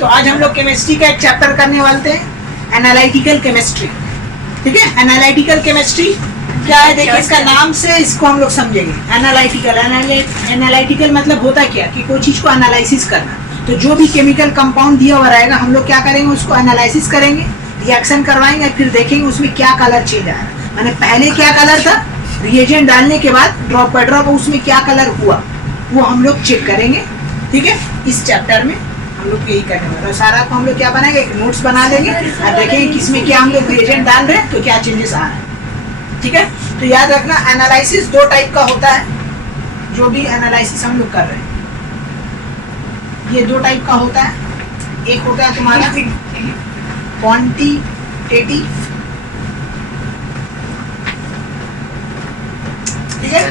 तो आज हम लोग केमिस्ट्री का एक चैप्टर करने वाले हैं, एनालिटिकल केमिस्ट्री। ठीक है, एनालिटिकल केमिस्ट्री क्या है? देखिए इसका नाम से इसको हम लोग समझेंगे। एनालिटिकल मतलब होता क्या कि कोई चीज को एनालिसिस करना। तो जो भी केमिकल कंपाउंड दिया हुआ रहेगा हम लोग क्या करेंगे, उसको एनालिसिस करेंगे, रिएक्शन करवाएंगे, फिर देखेंगे उसमें क्या कलर चेंज आया। मैंने पहले क्या कलर था, रिएजेंट डालने के बाद ड्रॉप बाय ड्रॉप उसमें क्या कलर हुआ वो हम लोग चेक करेंगे। ठीक है, इस चैप्टर में हम लोग यही करने वाले हैं। सारा को हम लोग क्या बनाएंगे, एक नोट्स बना लेंगे और देखेंगे किसमें क्या हम लोग रिएजेंट डाल रहे हैं तो क्या चेंजेस आ रहे हैं। ठीक है, तो याद रखना एनालिसिस दो टाइप का होता है। जो भी एनालिसिस हम लोग कर रहे हैं ये दो टाइप का होता है। एक होता है तुम्हारा क्वांटिटेटिव, ठीक है,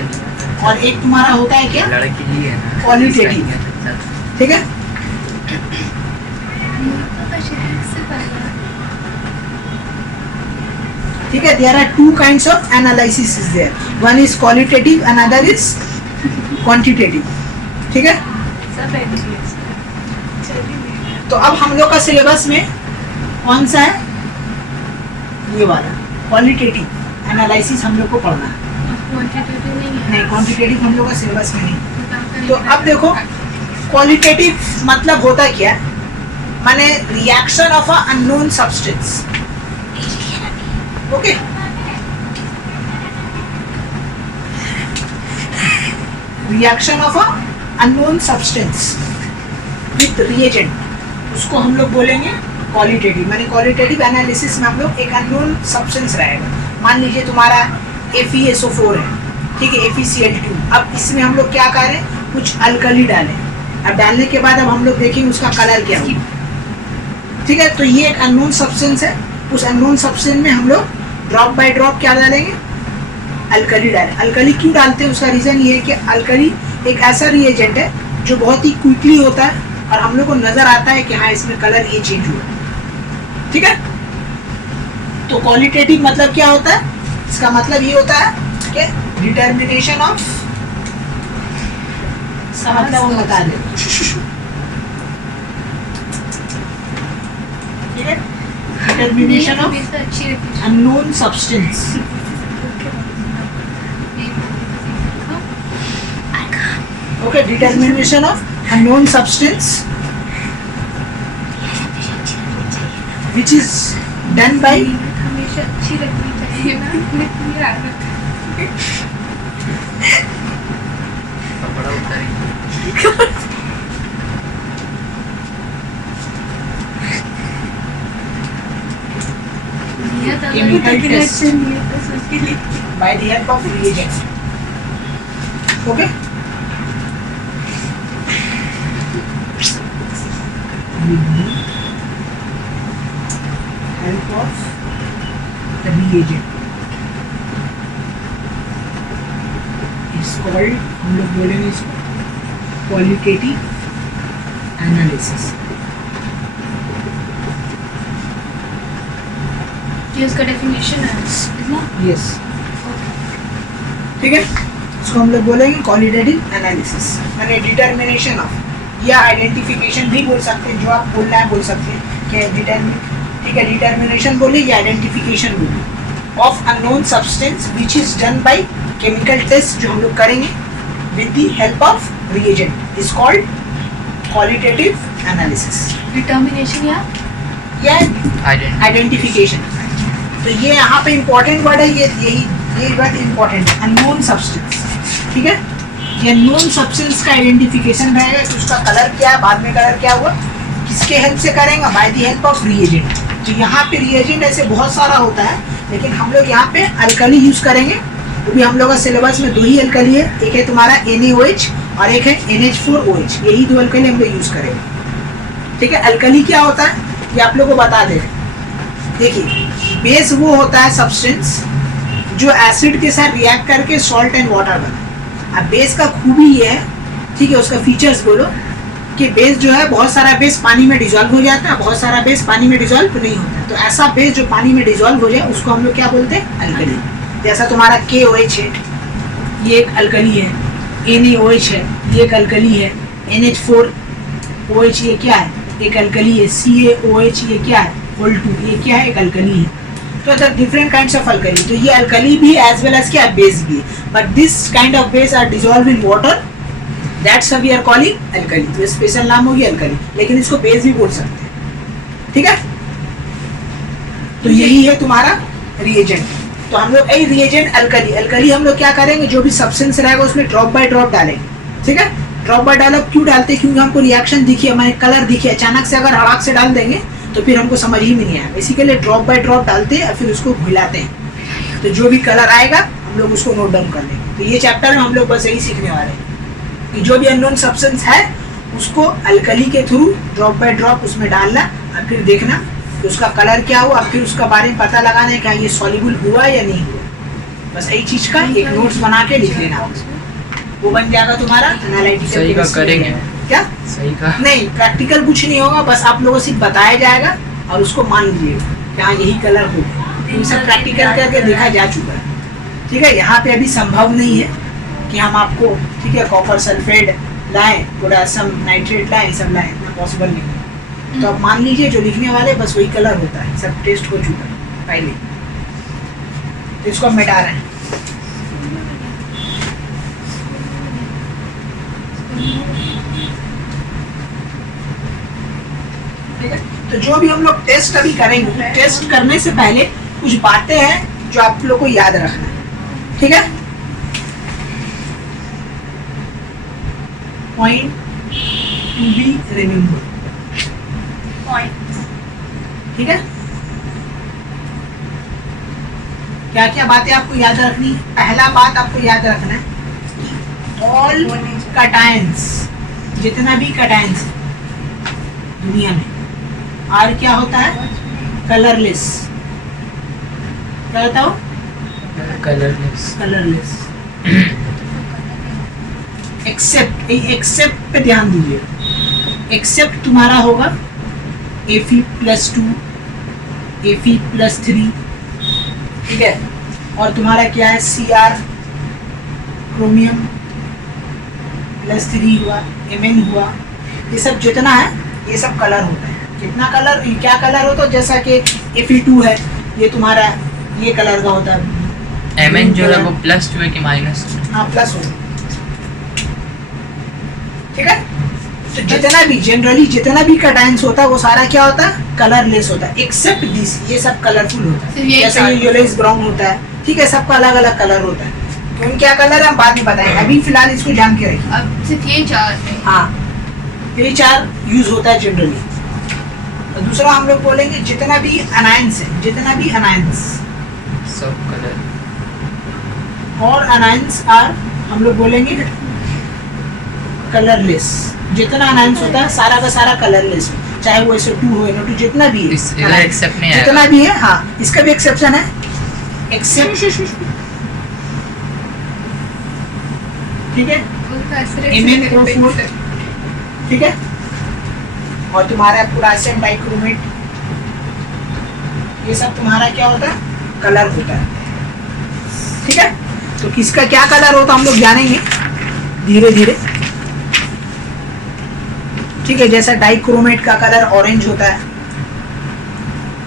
और एक तुम्हारा होता है क्या, क्वालिटेटिव। ठीक है, ठीक है, there are two kinds of analysis is there, one is qualitative another is quantitative। ठीक है, तो अब हम लोग का सिलेबस में कौन सा है, ये वाला क्वालिटेटिव एनालिसिस हम लोग को पढ़ना है। नहीं, क्वांटिटेटिव हम लोग का सिलेबस में नहीं। तो अब देखो क्वालिटेटिव मतलब होता क्या है, माने reaction of a unknown substance. Okay, reaction of a unknown substance with reagent, उसको हम लोग बोलेंगे क्वालिटेटिव। माने क्वालिटेटिव एनालिसिस में हम लोग एक अननोन सब्सटेंस रहेगा। मान लीजिए तुम्हारा FeSO4 है, ठीक है, FeCl2। अब इसमें हम लोग क्या करें, कुछ अल्कली डालें। अब डालने के बाद अब हम लोग देखेंगे उसका कलर क्या होगा। ठीक है, तो ये एक अननोन सब्सटेंस है। उस अननोन सब्सटेंस में हम लोग ड्रॉप बाय ड्रॉप क्या डालेंगे, अल्कली डालें। अल्कली क्यों डालते हैं, उसका रीजन ये है कि अल्कली एक ऐसा रिएजेंट है जो बहुत ही क्विकली होता है और हम लोग को नजर आता है कि हाँ इसमें कलर ये चेंज हुआ। ठीक है, तो क्वालिटेटिव मतलब क्या होता है, इसका मतलब ये होता है कि डिटर्मिनेशन ऑफ, इसका मतलब हम बता दें। ठीक है, determination of unknown substance. Okay, determination of unknown substance which is done by हमेशा अच्छी लगनी चाहिए ना, कपड़ा उतारी chemical test by the help of reagent. Okay, with the help of the reagent it's called, हम लोग बोलेंगे इसको क्वालिटेटिव एनालिसिस। ये उसका डेफिनेशन है ना। यस, ठीक है, इसको हम लोग बोलेंगे क्वालिटेटिव एनालिसिस, यानी डिटर्मिनेशन ऑफ या आइडेंटिफिकेशन भी बोल सकते हैं। जो आप बोलना है बोल सकते हैं कि ठीक है, डिटर्मिनेशन बोलिए या आइडेंटिफिकेशन बोलिए of unknown substance which is done by chemical test, जो हम लोग करेंगे with the help of reagent is called qualitative analysis. Determination या आइडेंटिफिकेशन। तो ये यहाँ पे इम्पोर्टेंट वर्ड है, ये वर्ड इम्पोर्टेंट है, अननोन सब्सटेंस। ठीक है, ये अननोन सब्सटेंस का आइडेंटिफिकेशन रहेगा कि उसका कलर क्या है, बाद में कलर क्या हुआ, किसके हेल्प से करेंगे, by the help of reagent. तो यहाँ पे रिएजेंट ऐसे बहुत सारा होता है, लेकिन हम लोग यहाँ पे अल्कली यूज करेंगे। वो भी हम लोग का सिलेबस में दो ही अल्कली है, एक है तुम्हारा NaOH और एक है NH4OH। यही दो अल्कली हम लोग यूज करेंगे। ठीक है, अल्कली क्या होता है ये आप लोग को बता दे। देखिए, बेस वो होता है सब्सटेंस जो एसिड के साथ रिएक्ट करके सॉल्ट एंड वाटर बना। अब बेस का खूबी ये है, ठीक है, उसका फीचर्स बोलो कि बेस जो है, बहुत सारा बेस पानी में डिजॉल्व हो जाता है, बहुत सारा बेस पानी में डिजॉल्व नहीं होता है। तो ऐसा बेस जो पानी में डिजॉल्व हो जाए उसको हम लोग क्या बोलते हैं, अल्कली। जैसा तुम्हारा KOH है, ये एक अल्कली है, NaOH है, ये एक अल्कली है, NH4OH ये क्या है, एक अल्कली है, CaOH, ये क्या है, Ol2, ये क्या है, एक अल्कली है। तो the different kinds of alkali, तो ये अल्कली भी एज वेल एज क्या बेस भी है, but this kind of base are dissolve in water, that's we are calling alkali. ये स्पेशल नाम होगी अल्कली, लेकिन इसको बेस भी बोल सकते हैं, ठीक है। तो यही है तुम्हारा रिएजेंट। तो हम लोग रिएजेंट अल्कली, अल्कली हम लोग क्या करेंगे, जो भी सब्सटेंस रहेगा उसमें ड्रॉप बाय ड्रॉप डालेंगे, ठीक है। ड्रॉप बाय ड्रॉप क्यों डालते हैं, क्योंकि हमको रिएक्शन दिखी, हमारे कलर दिखे, अचानक से अगर हड़ाक से डाल देंगे तो फिर हमको समझ ही में नहीं आएगा, इसी के लिए ड्रॉप बाय ड्रॉप डालते हैं और फिर उसको घुलाते हैं, तो जो भी कलर आएगा हम लोग उसको नोट डाउन कर लेंगे। तो ये चैप्टर में हम लोग बस यही सीखने वाले हैं कि जो भी अननोन सब्सटेंस है उसको अल्कली के थ्रू ड्रॉप बाय ड्रॉप उसमें डालना और फिर देखना कि उसका कलर क्या हुआ, फिर उसका बारे में पता लगाना है कि ये सॉल्युबल हुआ या नहीं हुआ। बस यही चीज का एक नोट्स बना के लिख लेना, वो बन जाएगा तुम्हारा एनालिटिकल। सही का करेंगे क्या, सही का नहीं प्रैक्टिकल कुछ नहीं होगा, बस आप लोगों से बताया जाएगा और उसको मान लीजिएगा कि हाँ यही कलर हो, इन सब प्रैक्टिकल करके देखा जा चुका है, ठीक है। यहाँ पे अभी संभव नहीं है कि हम आपको, ठीक है, कॉपर सल्फेट लाएं, पोटेशियम नाइट्रेट लाएं, सब लाएं, इतना पॉसिबल नहीं है। तो आप मान लीजिए जो लिखने वाले बस वही कलर होता है, सब टेस्ट हो चुका है पहले, तो इसको हम मिटा रहे हैं। ठीक है, तो जो भी हम लोग टेस्ट अभी करेंगे, टेस्ट करने से पहले कुछ बातें हैं जो आप लोग को याद रखना है, ठीक है। पॉइंट टू बी रिमेम्बर, ठीक है। क्या क्या बातें आपको याद रखनी है, पहला बात आपको याद रखना है ऑल कटायंस, जितना भी कटायंस दुनिया में, आर क्या होता है, कलरलेस, क्या होता हो, कलरलेस, कलरलेस। एक्सेप्ट, एक्सेप्ट पे ध्यान दीजिए, एक्सेप्ट तुम्हारा होगा Fe+2, Fe+3, ठीक है, और तुम्हारा क्या है, Cr क्रोमियम +3 हुआ, Mn हुआ, ये सब जितना है ये सब कलर होता है। कितना कलर, क्या कलर होता है, जैसा कि Fe2 है, ये तुम्हारा ये कलर का होता है। Mn जो है वो +2 है कि -2? हाँ प्लस हो, ठीक है। तो जितना भी जनरली जितना भी कटायंस होता है वो सारा क्या होता है, कलरलेस होता है, एक्सेप्ट दिस, ये सब कलरफुल होता है, जैसे ये येलोइश ब्राउन होता है, ठीक है, सबका अलग अलग कलर होता है। तो क्या कलर है हम बाद में बताएंगे, अभी फिलहाल इसको जान के रखिए। अब सिर्फ ये 4 है। हाँ, ये 4 यूज होता है जनरली। और दूसरा हम लोग बोलेंगे जितना भी अनायंस है, जितना भी अनायंस, सब कलर, और अनायंस आर हम लोग बोलेंगे कलरलेस। जितना अनायंस होता है सारा का सारा कलरलेस, चाहे वो SO2 हो, NO2, जितना भी है, एक्सेप्ट नहीं जितना आएगा। भी है, हाँ इसका भी एक्सेप्शन है, एक्सेप्ट, ठीक है, MnO4, ठीक है, और तुम्हारा पोटेशियम डाइक्रोमेट, ये सब तुम्हारा क्या होता है, कलर होता है, ठीक है। तो किसका क्या कलर होता है हम लोग जानेंगे धीरे धीरे, ठीक है। जैसा डाइक्रोमेट का कलर ऑरेंज होता है,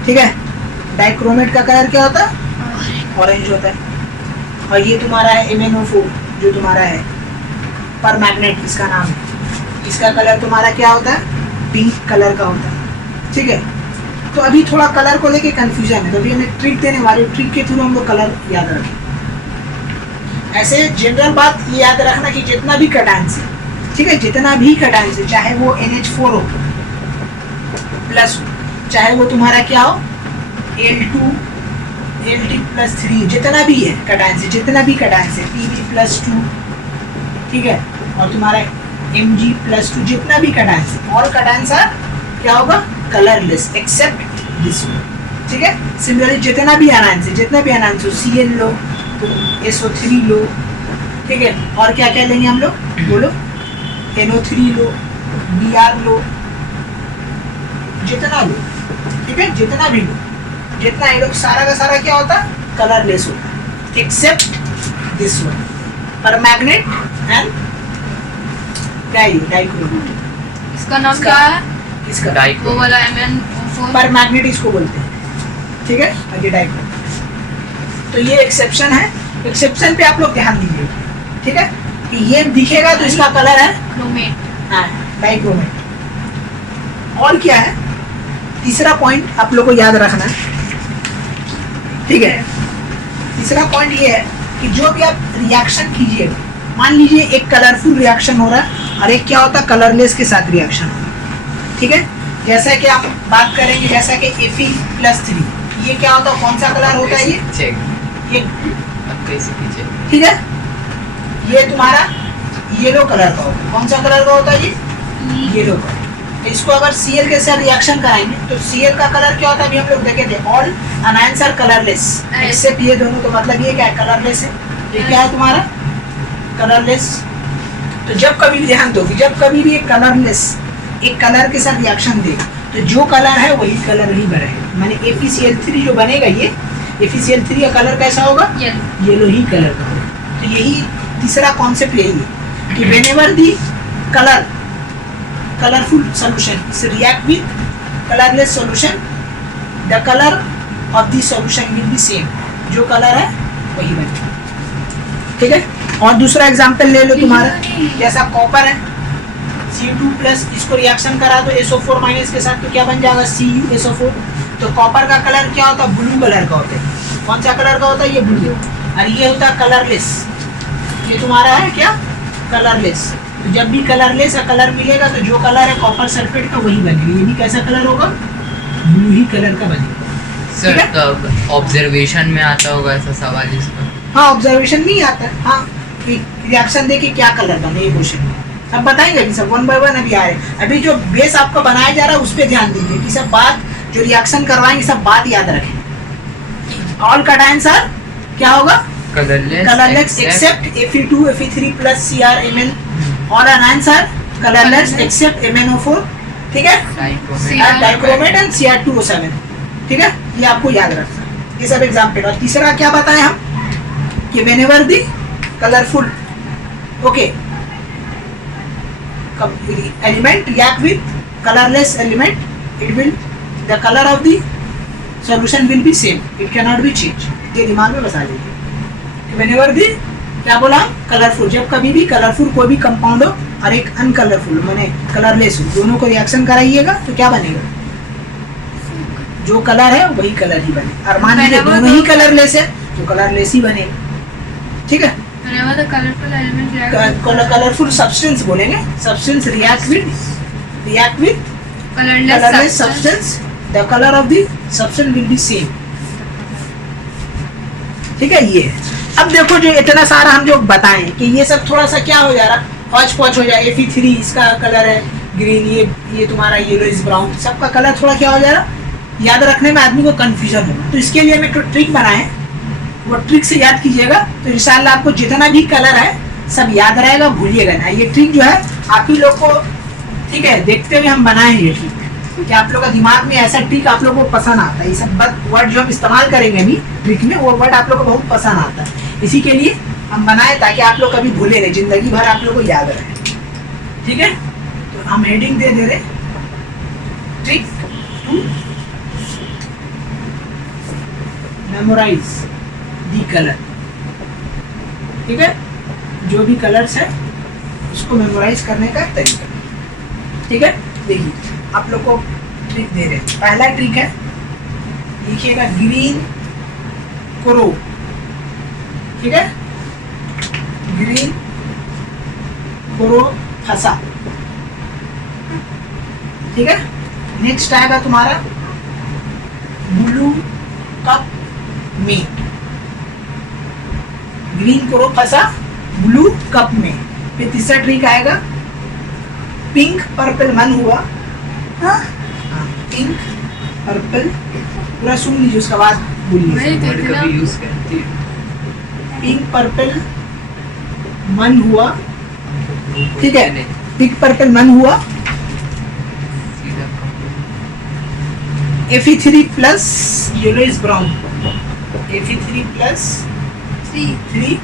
ठीक है, डाइक्रोमेट का कलर क्या होता है, ऑरेंज होता है। और ये तुम्हारा है MnO4 जो तुम्हारा है पर मैग्नेट, इसका नाम है, इसका कलर तुम्हारा क्या होता है, पिंक कलर का होता है, ठीक है। तो अभी थोड़ा कलर को लेके कंफ्यूजन है, तो अभी हमें ट्रिक देने वाले, ट्रिक के थ्रू हम लोग कलर याद रखें। ऐसे जनरल बात ये याद रखना कि जितना भी कटायंस है, ठीक है, जितना भी कटायंस है, चाहे वो NH4 हो प्लस, चाहे वो तुम्हारा क्या हो L2 Ld+3, जितना भी है कटायंस, जितना भी कटायंस है, Pb+2, ठीक है, और तुम्हारा Mg+2, जितना भी कटायंस है, ऑल कटायंस आर क्या होगा, कलरलेस एक्सेप्ट दिस वन, ठीक है। सिमिलरली जितना भी अनायंस है, जितना भी अनायंस हो, Cl लो, तो SO3 लो, ठीक है, और क्या क्या लेंगे हम लोग, बोलो, NO3 लो, Br लो, जितना लो, ठीक है, जितना भी लो, जितना ये लोग सारा का सारा क्या होता है, कलरलेस होता है, एक्सेप्ट दिस वन, पर मैग्नेट एंड डाइक्रोमेट। इसका नाम क्या है, इसका वो डाइक्रोम वाला MnO4 पर मैग्नेट इसको बोलते हैं, ठीक है। और ये डाइक्रोम। तो ये एक्सेप्शन है, एक्सेप्शन पे आप लोग ध्यान दीजिए, ठीक है। कि ये दिखेगा तो इसका कलर है क्रोमेट। डाइक्रोमेट। और क्या है, तीसरा पॉइंट आप लोग को याद रखना है, ठीक है। तीसरा पॉइंट ये है कि जो भी आप रिएक्शन कीजिएगा, मान लीजिए एक कलरफुल रिएक्शन हो रहा है और एक क्या होता है कलरलेस के साथ रिएक्शन हो रहा है, ठीक है। जैसा कि आप बात करेंगे, जैसा कि Fe+3, ये क्या होता है, कौन सा कलर होता है ये अब कैसे पीछे ठीक है। ये तुम्हारा येलो कलर का होता है, कौन सा कलर का होता है ये, येलो कलर। तो इसको अगर Cl के साथ रिएक्शन कराएंगे तो Cl का कलर क्या होता है, अभी हम लोग देखे थे, all anions are colourless except ये दोनों। तो मतलब ये क्या है, कलरलेस है। ये क्या है तुम्हारा, कलरलेस। तो जब कभी भी ध्यान दो कि जब कभी भी एक कलरलेस एक कलर के साथ रिएक्शन देगा तो जो कलर है वही कलर ही बनेगा। माने FeCl3 जो बनेगा, ये FeCl3 का कलर कैसा होगा, येलो ही कलर का होगा। तो यही तीसरा कॉन्सेप्ट यही है कि whenever the colourful solution is react with colourless solution, the colour of the solution will be same. जो कलर है वही बनेगा, ठीक है। और दूसरा एग्जांपल ले लो तुम्हारा, जैसा कॉपर है Cu+, इसको रिएक्शन करा तो SO4- के साथ तो क्या बन जाएगा, CuSO4। तो कॉपर का कलर क्या होता है, ब्लू कलर का होता है। कौन सा कलर का होता है, ये ब्लू। और ये होता है कलरलेस, ये तुम्हारा है क्या, कलरलेस। तो जब भी कलरलेस का कलर मिलेगा तो जो कलर है कॉपर सल्फेट का वही बनेगा। ये भी कैसा कलर होगा, ब्लू ही कलर का बनेगा। सर तब ऑब्जर्वेशन में आता होगा ऐसा सवाल इसका। हाँ, ऑब्जर्वेशन नहीं आता है। हाँ, रिएक्शन देखिए क्या कलर बने, ये क्वेश्चन सब बताएंगे अभी, सब 1 बाय 1 अभी आ रहे हैं। अभी जो बेस आपका बनाया जा रहा है उस पर ध्यान दीजिए कि सब बात जो रिएक्शन करवाएंगे सब बात याद रखें। ऑल कैटायंस आर क्या होगा, colourless except Fe2 Fe3+ CrMn। All ions are colourless except MnO4, ठीक है। डाइक्रोमेट एंड Cr2O7, ठीक है। ये आपको याद रखना है, ये सब एग्जांपल। और तीसरा क्या बताएं हम कि whenever the colourful okay element react with colorless element, it will the color of the solution will be same, it cannot be changed। ये दिमाग में बसा लीजिए। whenever the क्या बोला, कलरफुल, जब कभी भी कलरफुल कोई भी कंपाउंड हो और एक अनकलरफुल माने कलरलेस हो, दोनों को रिएक्शन कराइएगा तो क्या बनेगा, जो कलर है वही कलर ही बनेगा। और मान लीजिए दोनों ही कलरलेस है तो कलरलेस ही बनेगा, ठीक है। Whenever the colorful element react with colourful substance बोलेंगे, substance react with colorless substance, the color of the substance will be same, ठीक है। ये अब देखो जो इतना सारा हम जो बताएं कि ये सब थोड़ा सा क्या हो जा रहा, हौच पौच हो जाए। Fe3 इसका कलर है ग्रीन, ये तुम्हारा येलो इज ब्राउन, सबका कलर थोड़ा क्या हो जा रहा, याद रखने में आदमी को कंफ्यूजन होगा। तो इसके लिए हम एक ट्रिक बनाए, वो ट्रिक से याद कीजिएगा तो इंशाल्लाह आपको जितना भी कलर है सब याद रहेगा, भूलिएगा ना। ये ट्रिक जो है आप ही लोग को, ठीक है, देखते हुए हम बनाए हैं ये ट्रिक कि आप लोग का दिमाग में ऐसा ट्रिक आप लोगों को पसंद आता है। ये सब वर्ड जो हम इस्तेमाल करेंगे अभी ट्रिक में, वो वर्ड आप लोग को बहुत पसंद आता है। इसी के लिए हम बनाए ताकि आप लोग कभी भूले नहीं, जिंदगी भर आप लोग को याद रहे, ठीक है। तो हम हेडिंग दे रहे trick to memorise the colour, ठीक है। जो भी कलर्स है उसको मेमोराइज करने का तरीका, ठीक है। देखिए आप लोग को ट्रिक दे रहे हैं। पहला ट्रिक है, लिखिएगा ग्रीन क्रो, ठीक है, ग्रीन क्रो फंसा, ठीक है। नेक्स्ट आएगा तुम्हारा ब्लू कप में, ग्रीन क्रो फंसा ब्लू कप में। फिर तीसरा ट्रिक आएगा पिंक पर्पल मन हुआ, पिंक पर्पल, पूरा सुन लीजिए उसके बाद बोलिए। कभी यूज करती है पिंक पर्पल मन हुआ, ठीक है, पिंक पर्पल मन हुआ। सीधा Fe3+ yellow is brown, Fe3+ 3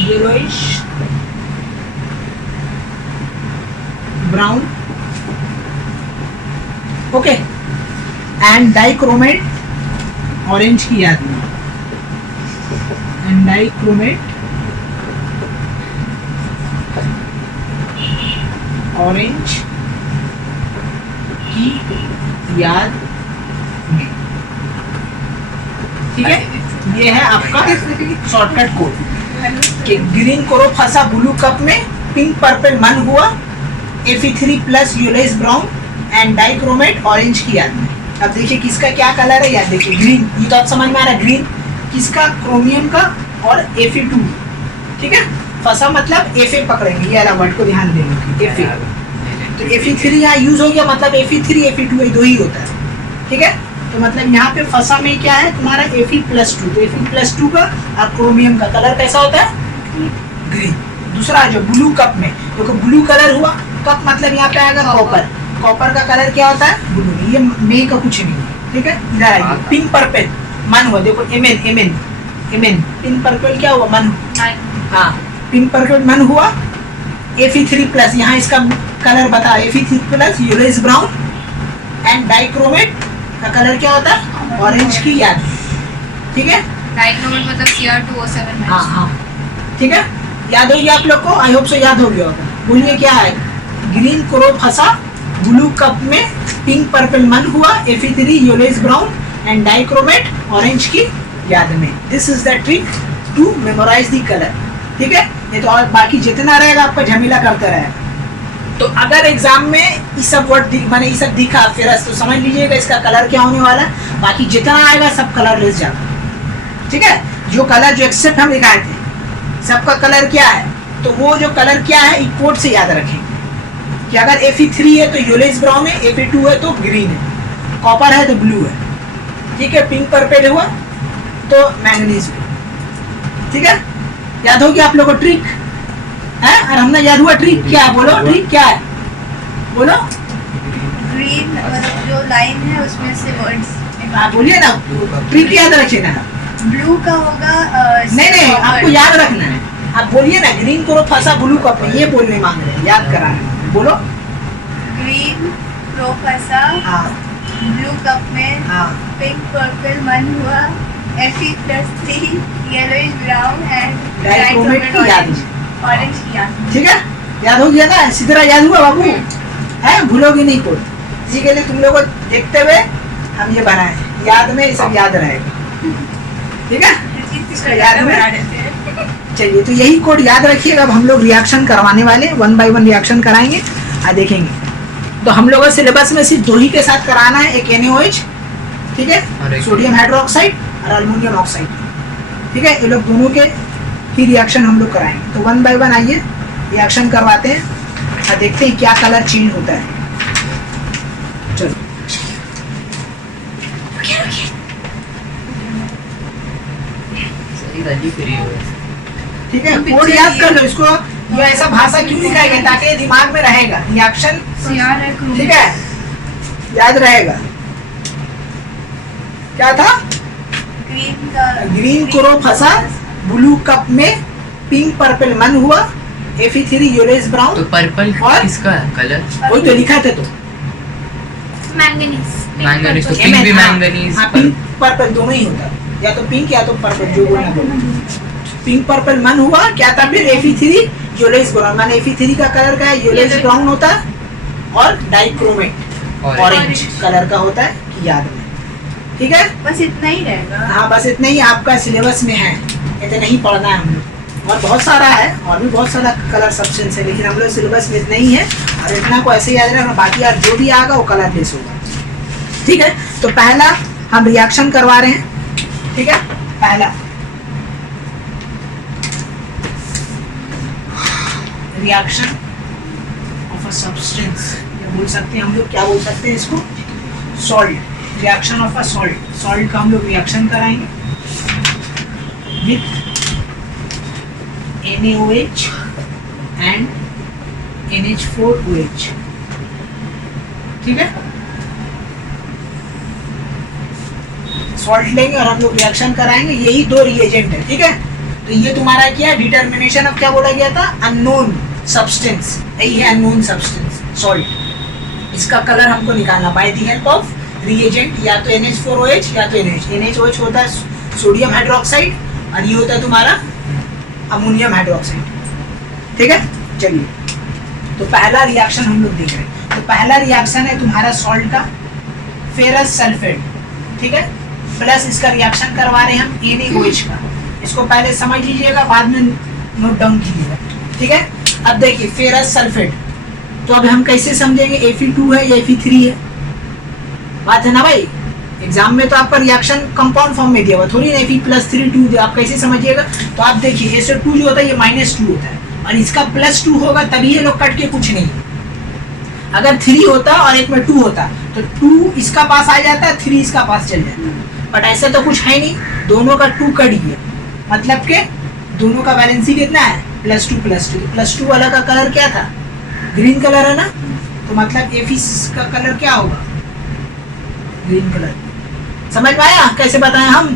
yellowish brown, okay, and dichromate orange की याद में, एंड डाइक्रोमेट ऑरेंज की याद में। ठीक है, ये है आपका शॉर्टकट कोड कि ग्रीन करो फंसा ब्लू कप में, पिंक पर्पल मन हुआ, Fe3 प्लस यूलेस ब्राउन एंड डाइक्रोमेट ऑरेंज की याद में। अब देखिए किसका क्या कलर है, याद देखिए ग्रीन, ये तो आप समझ में आ रहा है, ग्रीन किसका, क्रोमियम का और Fe2। ठीक है, फंसा मतलब Fa पकड़ेंगे, ये वाला वर्ड को ध्यान देंगे, Fa। तो Fe3 यहाँ यूज हो गया, मतलब Fe3 Fe2 दो ही होता है। ठीक है, तो मतलब यहाँ पे फंसा में क्या है तुम्हारा Fe+2, तो Fe+2 का और क्रोमियम का कलर कैसा होता है, ग्रीन। दूसरा जो ब्लू कप में, देखो ब्लू कलर हुआ, कप मतलब यहाँ पे आएगा कॉपर, कॉपर का कलर क्या होता है, ब्लू। ये मे का कुछ नहीं है। ठीक है, इधर आइए, पिंक पर्पल मन हुआ, देखो Mn पिंक पर्पल क्या हुआ, मन। हाँ, पिंक पर्पल मन हुआ, Fe3 प्लस, यहाँ इसका कलर बता, Fe3 प्लस यूलेस ब्राउन एंड डाइक्रोमेट का कलर क्या होता है, ऑरेंज की याद। ठीक है, डाइक्रोमेट मतलब Cr2O7। हाँ हाँ, ठीक है, याद होगी आप लोग को, आई होप सो याद हो गया होगा। बोलिए क्या है, ग्रीन क्रो फंसा ब्लू कप में, पिंक पर्पल मन हुआ, Fe3 यूलेस ब्राउन एंड डाइक्रोमेट ऑरेंज की याद में। This is the trick to memorise the colour. ठीक है, ये तो और बाकी जितना रहेगा आपका झमेला करते रहेगा। तो अगर एग्जाम में ये सब वर्ड माने ये सब दिखा फिर तो समझ लीजिएगा इसका कलर क्या होने वाला है, बाकी जितना आएगा सब कलर लेस जाता। ठीक है, जो कलर जो एक्सेप्ट हम दिखाए थे सबका कलर क्या है, तो वो जो कलर क्या है एक कोड से याद रखेंगे कि अगर Fe3 है तो यूलेस ब्राउन है, Fe2 है तो ग्रीन है, कॉपर है तो ब्लू है। ठीक है, पिंक पर्पल हुआ तो मैंगनीज है। ठीक है, याद होगी आप लोगों को ट्रिक है, और हमने याद हुआ ट्रिक क्या है, बोलो ट्रिक क्या है, बोलो। ग्रीन मतलब जो लाइन है उसमें से वर्ड्स, आप बोलिए ना, ट्रिक याद रखिए ना। ब्लू का होगा नहीं आपको याद रखना है, आप बोलिए ना, ग्रीन करो फंसा ब्लू कप में, ये बोलने मांग रहे हैं, याद करा रहे हैं, बोलो। ग्रीन क्रो फंसा हाँ ब्लू कप में, हाँ, पिंक पर्पल मन हुआ, Fe+3 yellowish brown and dichromate की याद में। ऑरेंज की याद। ठीक है, याद हो गया ना, इसी तरह याद हुआ बाबू, है भूलोगे नहीं कोड। इसी के लिए तुम लोग को देखते हुए हम ये बनाए, याद में ये सब याद रहेगा। ठीक है, इसको याद में चलिए, तो यही कोड याद रखिएगा। अब हम लोग रिएक्शन करवाने वाले, 1 बाय 1 रिएक्शन कराएंगे और देखेंगे। तो हम लोगों सिलेबस में सिर्फ दो ही के साथ कराना है, एक NaOH, ठीक है, सोडियम हाइड्रोक्साइड और अल्मोनियम ऑक्साइड। ठीक है, ये लोग दोनों के ही रिएक्शन हम लोग कराएंगे। तो 1 बाय 1 आइए रिएक्शन करवाते हैं और देखते हैं क्या कलर चेंज होता है। चलो ठीक है, कोड याद कर लो इसको, ये ऐसा भाषा क्यों लिखा गया ताकि ये दिमाग में रहेगा, रिएक्शन। ठीक है, याद रहेगा। क्या था, ग्रीन क्रो फंसा ब्लू कप में, पिंक पर्पल मन हुआ, Fe3 यूलेस ब्राउन। तो पर्पल और किसका कलर, वही तो लिखा था, तो मैंगनीज, तो पिंक भी मैंगनीज, पिंक पर्पल दोनों ही होता है, या तो पिंक या तो पर्पल, जो बोलना बोलो। पिंक पर्पल मन हुआ, क्या था फिर Fe3 यूलेस ब्राउन, माने Fe3 का कलर क्या है, यूलेस ब्राउन होता है, और डाइक्रोमेट ऑरेंज कलर का होता है, याद में। ठीक है, बस इतना ही रहेगा। हाँ बस इतना ही आपका सिलेबस में है, इतना ही पढ़ना है हम लोग। और बहुत सारा है, और भी बहुत सारा कलर सब्सटेंस है, लेकिन हम लोग सिलेबस में इतना ही है, और इतना को ऐसे याद रखना, बाकी यार जो भी आएगा वो कलर बेस होगा। ठीक है, तो पहला हम रिएक्शन करवा रहे हैं। ठीक है, पहला रिएक्शन ऑफ अ सब्सटेंस, या बोल सकते हैं हम लोग, क्या बोल सकते हैं इसको, salt, reaction of a salt. Salt का हम लोग रिएक्शन कराएंगे विथ NaOH एंड NH4OH। ठीक है, सॉल्ट लेंगे और हम लोग रिएक्शन कराएंगे, यही दो रिएजेंट है। ठीक है, तो ये तुम्हारा क्या है, डिटर्मिनेशन ऑफ क्या बोला गया था, अननोन सब्सटेंस, यही है अननोन सब्सटेंस सॉल्ट। इसका कलर हमको निकालना by the help of reagent, या तो NH4OH या तो NH। NH OH होता है सोडियम हाइड्रोक्साइड और ये होता है तुम्हारा अमोनियम हाइड्रोक्साइड। ठीक है, चलिए तो पहला रिएक्शन हम लोग देख रहे हैं। तो पहला रिएक्शन है तुम्हारा सॉल्ट का फेरस सल्फेट, ठीक है, प्लस इसका रिएक्शन करवा रहे हैं हम NaOH का। इसको पहले समझ लीजिएगा, बाद में नोट डाउन कीजिएगा। ठीक है, अब देखिए फेरस सल्फेट, तो अब हम कैसे समझेंगे Fe2 है या Fe3 है? बात है ना भाई, एग्जाम में तो आपका रिएक्शन कंपाउंड फॉर्म में दिया हुआ, थोड़ी ना Fe+3 2 आप कैसे समझिएगा? तो आप देखिए SO2 जो होता है ये -2 होता है और इसका +2 होगा, तभी ये लोग कट के कुछ नहीं। अगर 3 होता और एक में 2 होता तो 2 इसका पास आ जाता, 3 इसका पास चल जाता, बट ऐसा तो कुछ है नहीं, दोनों का 2 कट गया, मतलब के दोनों का वैलेंसी कितना है +2 +2। +2 वाला का कलर क्या था? ग्रीन कलर है ना, तो मतलब Fe का कलर क्या होगा? Green colour. समझ में आया कैसे बताएं हम?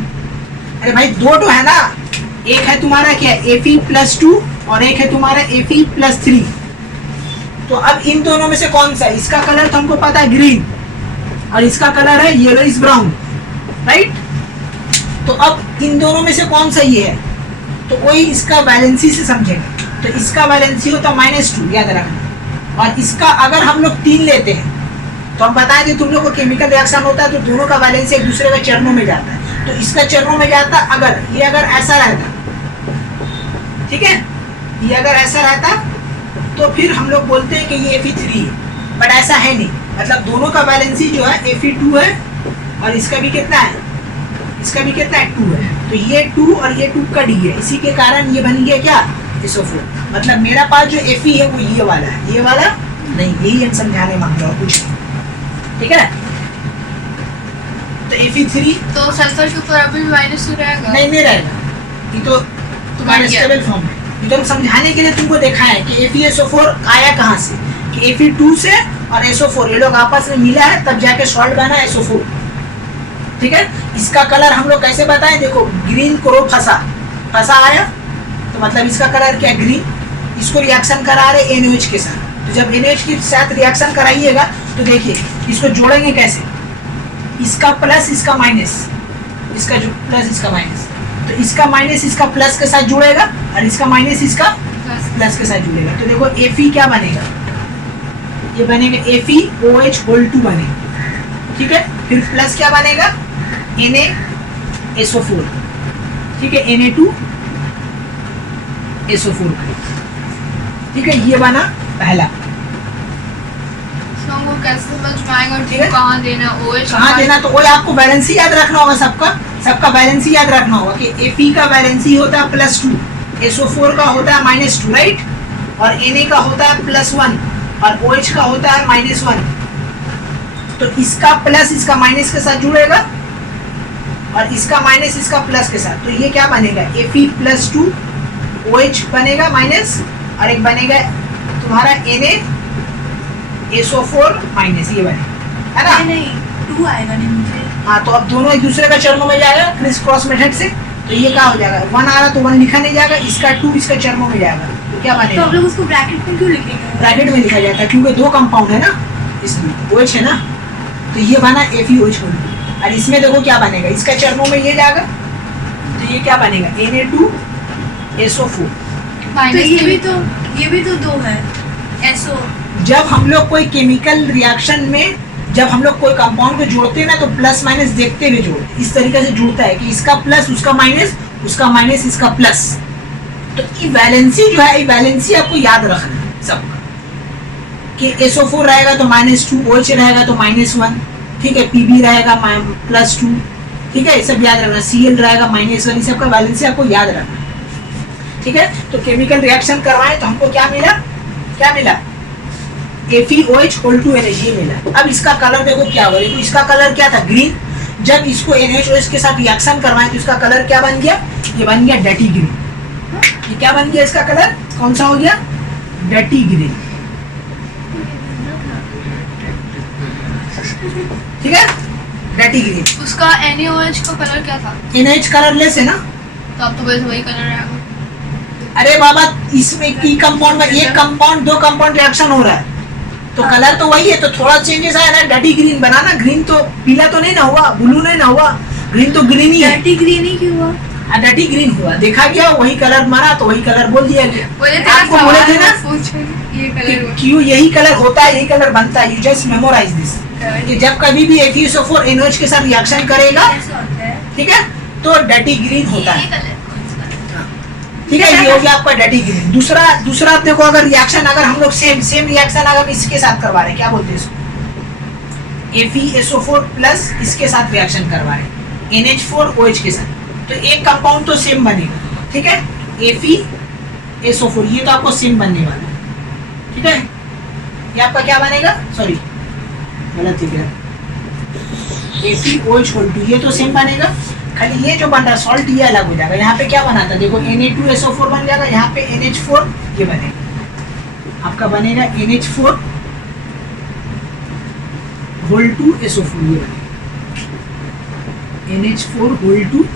अरे भाई दो तो है ना, एक है तुम्हारा क्या Fe+2 और एक है तुम्हारा Fe+3। तो अब इन दोनों में से कौन सा? इसका कलर तो हमको पता है ग्रीन और इसका कलर है येलोइश ब्राउन, राइट? तो अब इन दोनों में से कौन सा ये है? तो वही इसका वैलेंसी से समझेंगे। तो इसका वैलेंसी होता -2, याद रखना। और इसका अगर हम लोग 3 लेते हैं तो हम बताएं कि तुम लोग को केमिकल रिएक्शन होता है तो दोनों का वैलेंसी एक दूसरे के चरणों में जाता है। तो इसका चरणों में जाता अगर ये ऐसा रहता, ठीक है, ये अगर ऐसा रहता तो फिर हम लोग बोलते हैं कि ये Fe3 है, बट ऐसा है नहीं। मतलब दोनों का वैलेंसी जो है Fe2 है और इसका भी कितना है? इसका भी कितना है? 2 है। तो ये 2 और ये 2 कट गया, इसी के कारण ये बन गया क्या? SO4। मतलब मेरा पास जो Fe है वो ये वाला है, ये वाला नहीं। यही हम समझाने मांग रहे हैं, कुछ नहीं। ठीक है, तो Fe3 तो सल्फर के ऊपर अभी भी -2 रहेगा? नहीं रहेगा, ये तो तुम्हारा स्टेबल फॉर्म है। ये तो हम समझाने के लिए तुमको देखा है कि FeSO4 आया कहाँ से, कि Fe2 से और SO4 ये लोग आपस में मिला है, तब जाके सॉल्ट बना SO4। ठीक है, इसका कलर हम लोग कैसे बताएं? देखो ग्रीन क्रो फंसा आया, तो मतलब इसका कलर क्या? ग्रीन। इसको रिएक्शन करा रहे NaOH के साथ, तो जब NaOH के साथ रिएक्शन कराइएगा तो देखिए इसको जोड़ेंगे कैसे? इसका प्लस इसका माइनस, इसका जो प्लस इसका माइनस, तो इसका माइनस इसका प्लस के साथ जुड़ेगा और इसका माइनस इसका प्लस के साथ जुड़ेगा। तो देखो Fe क्या बनेगा? ये बनेगा FeOH2 बनेगा, ठीक है। फिर प्लस क्या बनेगा? NaSO4, ठीक है, Na2SO4, ठीक है, ये बना पहला। वो कैसे समझ पाएंगे ठीक है, कहाँ देना OH कहाँ देना? तो वो आपको बैलेंसी याद रखना होगा, सबका बैलेंसी याद रखना होगा कि Fe का बैलेंसी होता है +2, SO4 का होता है -2, राइट, और Na का होता है +1 और OH का होता है -1। तो इसका प्लस इसका माइनस के साथ जुड़ेगा और इसका माइनस इसका प्लस के साथ, तो ये क्या बनेगा? Fe+2 OH बनेगा माइनस, और एक बनेगा तुम्हारा NaSO4 माइनस, ये बनेगा, है ना? नहीं 2 आएगा नहीं मुझे। हाँ, तो अब दोनों एक दूसरे का चरणों में जाएगा क्रिस क्रॉस मेथड से, तो ये क्या हो जाएगा? 1 आ रहा तो 1 लिखा नहीं जाएगा, इसका 2 इसका चरणों में जाएगा, तो क्या तो बनेगा? आप लोग उसको ब्रैकेट में क्यों लिखेंगे? ब्रैकेट में लिखा जाता है क्योंकि 2 कंपाउंड है ना, इसलिए OH है ना, तो ये बना FeOH2। और इसमें देखो क्या बनेगा? इसका चरणों में ये जाएगा, तो ये क्या बनेगा? Na2SO4। तो ये भी तो 2 है SO। जब हम लोग कोई केमिकल रिएक्शन में जब हम लोग कोई कंपाउंड को जोड़ते हैं ना, तो प्लस माइनस देखते हुए जोड़ते हैं, इस तरीके से जुड़ता है कि इसका प्लस उसका माइनस, उसका माइनस इसका प्लस। तो ये वैलेंसी जो है, ये वैलेंसी आपको याद रखना है सबका, कि SO4 रहेगा तो -2, OH रहेगा तो -1, ठीक है, Pb रहेगा +2, ठीक है, ये सब याद रखना, Cl रहेगा -1, ये सब का वैलेंसी आपको याद रखना, ठीक है। तो केमिकल रिएक्शन करवाएं तो हमको क्या मिला? FeOH2 एनर्जी मिला। अब इसका कलर देखो क्या हुआ, देखो इसका कलर क्या था? ग्रीन। जब इसको NaOH के साथ रिएक्शन करवाएं तो इसका कलर क्या बन गया? ये बन गया डर्टी ग्रीन। ये क्या बन गया? इसका कलर कौन सा हो गया? डर्टी ग्रीन, ठीक है, डर्टी ग्रीन। उसका NaOH का कलर क्या था? NaOH कलरलेस है ना, तो अब तो बस वही कलर रहेगा। अरे बाबा इसमें की कंपाउंड में एक कंपाउंड 2 कंपाउंड रिएक्शन हो रहा है, तो कलर तो वही है, तो थोड़ा चेंजेस आया ना, डर्टी ग्रीन बना ना, ग्रीन तो पीला तो नहीं ना हुआ, ब्लू नहीं ना हुआ, ग्रीन तो ग्रीन ही है, डर्टी ग्रीन ही क्यों हुआ? डर्टी ग्रीन हुआ, देखा गया वही कलर मारा तो वही कलर बोल दिया गया। बोले थे आपको बोले थे ना ये कि कलर क्यों यही कलर होता है, यही कलर बनता है, यू जस्ट मेमोराइज दिस कि जब कभी भी FeSO4 NOH के साथ रिएक्शन करेगा, ऐसा होता है। ठीक है, तो डर्टी ग्रीन होता है, कलर ठीक है, ये हो गया आपका डर्टी ग्रीन। दूसरा आप देखो, अगर रिएक्शन अगर हम लोग सेम रिएक्शन अगर इसके साथ करवा रहे हैं, क्या बोलते हैं इसको, FeSO4 प्लस इसके साथ रिएक्शन करवा रहे हैं NH4OH के साथ, तो एक कंपाउंड तो सेम बनेगा, ठीक है, FeSO4 ये तो आपको सेम बनने वाला है, ठीक है, ये आपका क्या बनेगा, सॉरी गलत है, FeOH2 ये तो सेम बनेगा, खाली ये जो बन रहा है सॉल्ट ये अलग हो जाएगा। यहाँ पे क्या बना था देखो, Na2SO4 बन जाएगा, यहाँ पे NH4 ये बनेगा, आपका बनेगा NH4 होल 2 SO4 ये बनेगा, NH4 होल 2,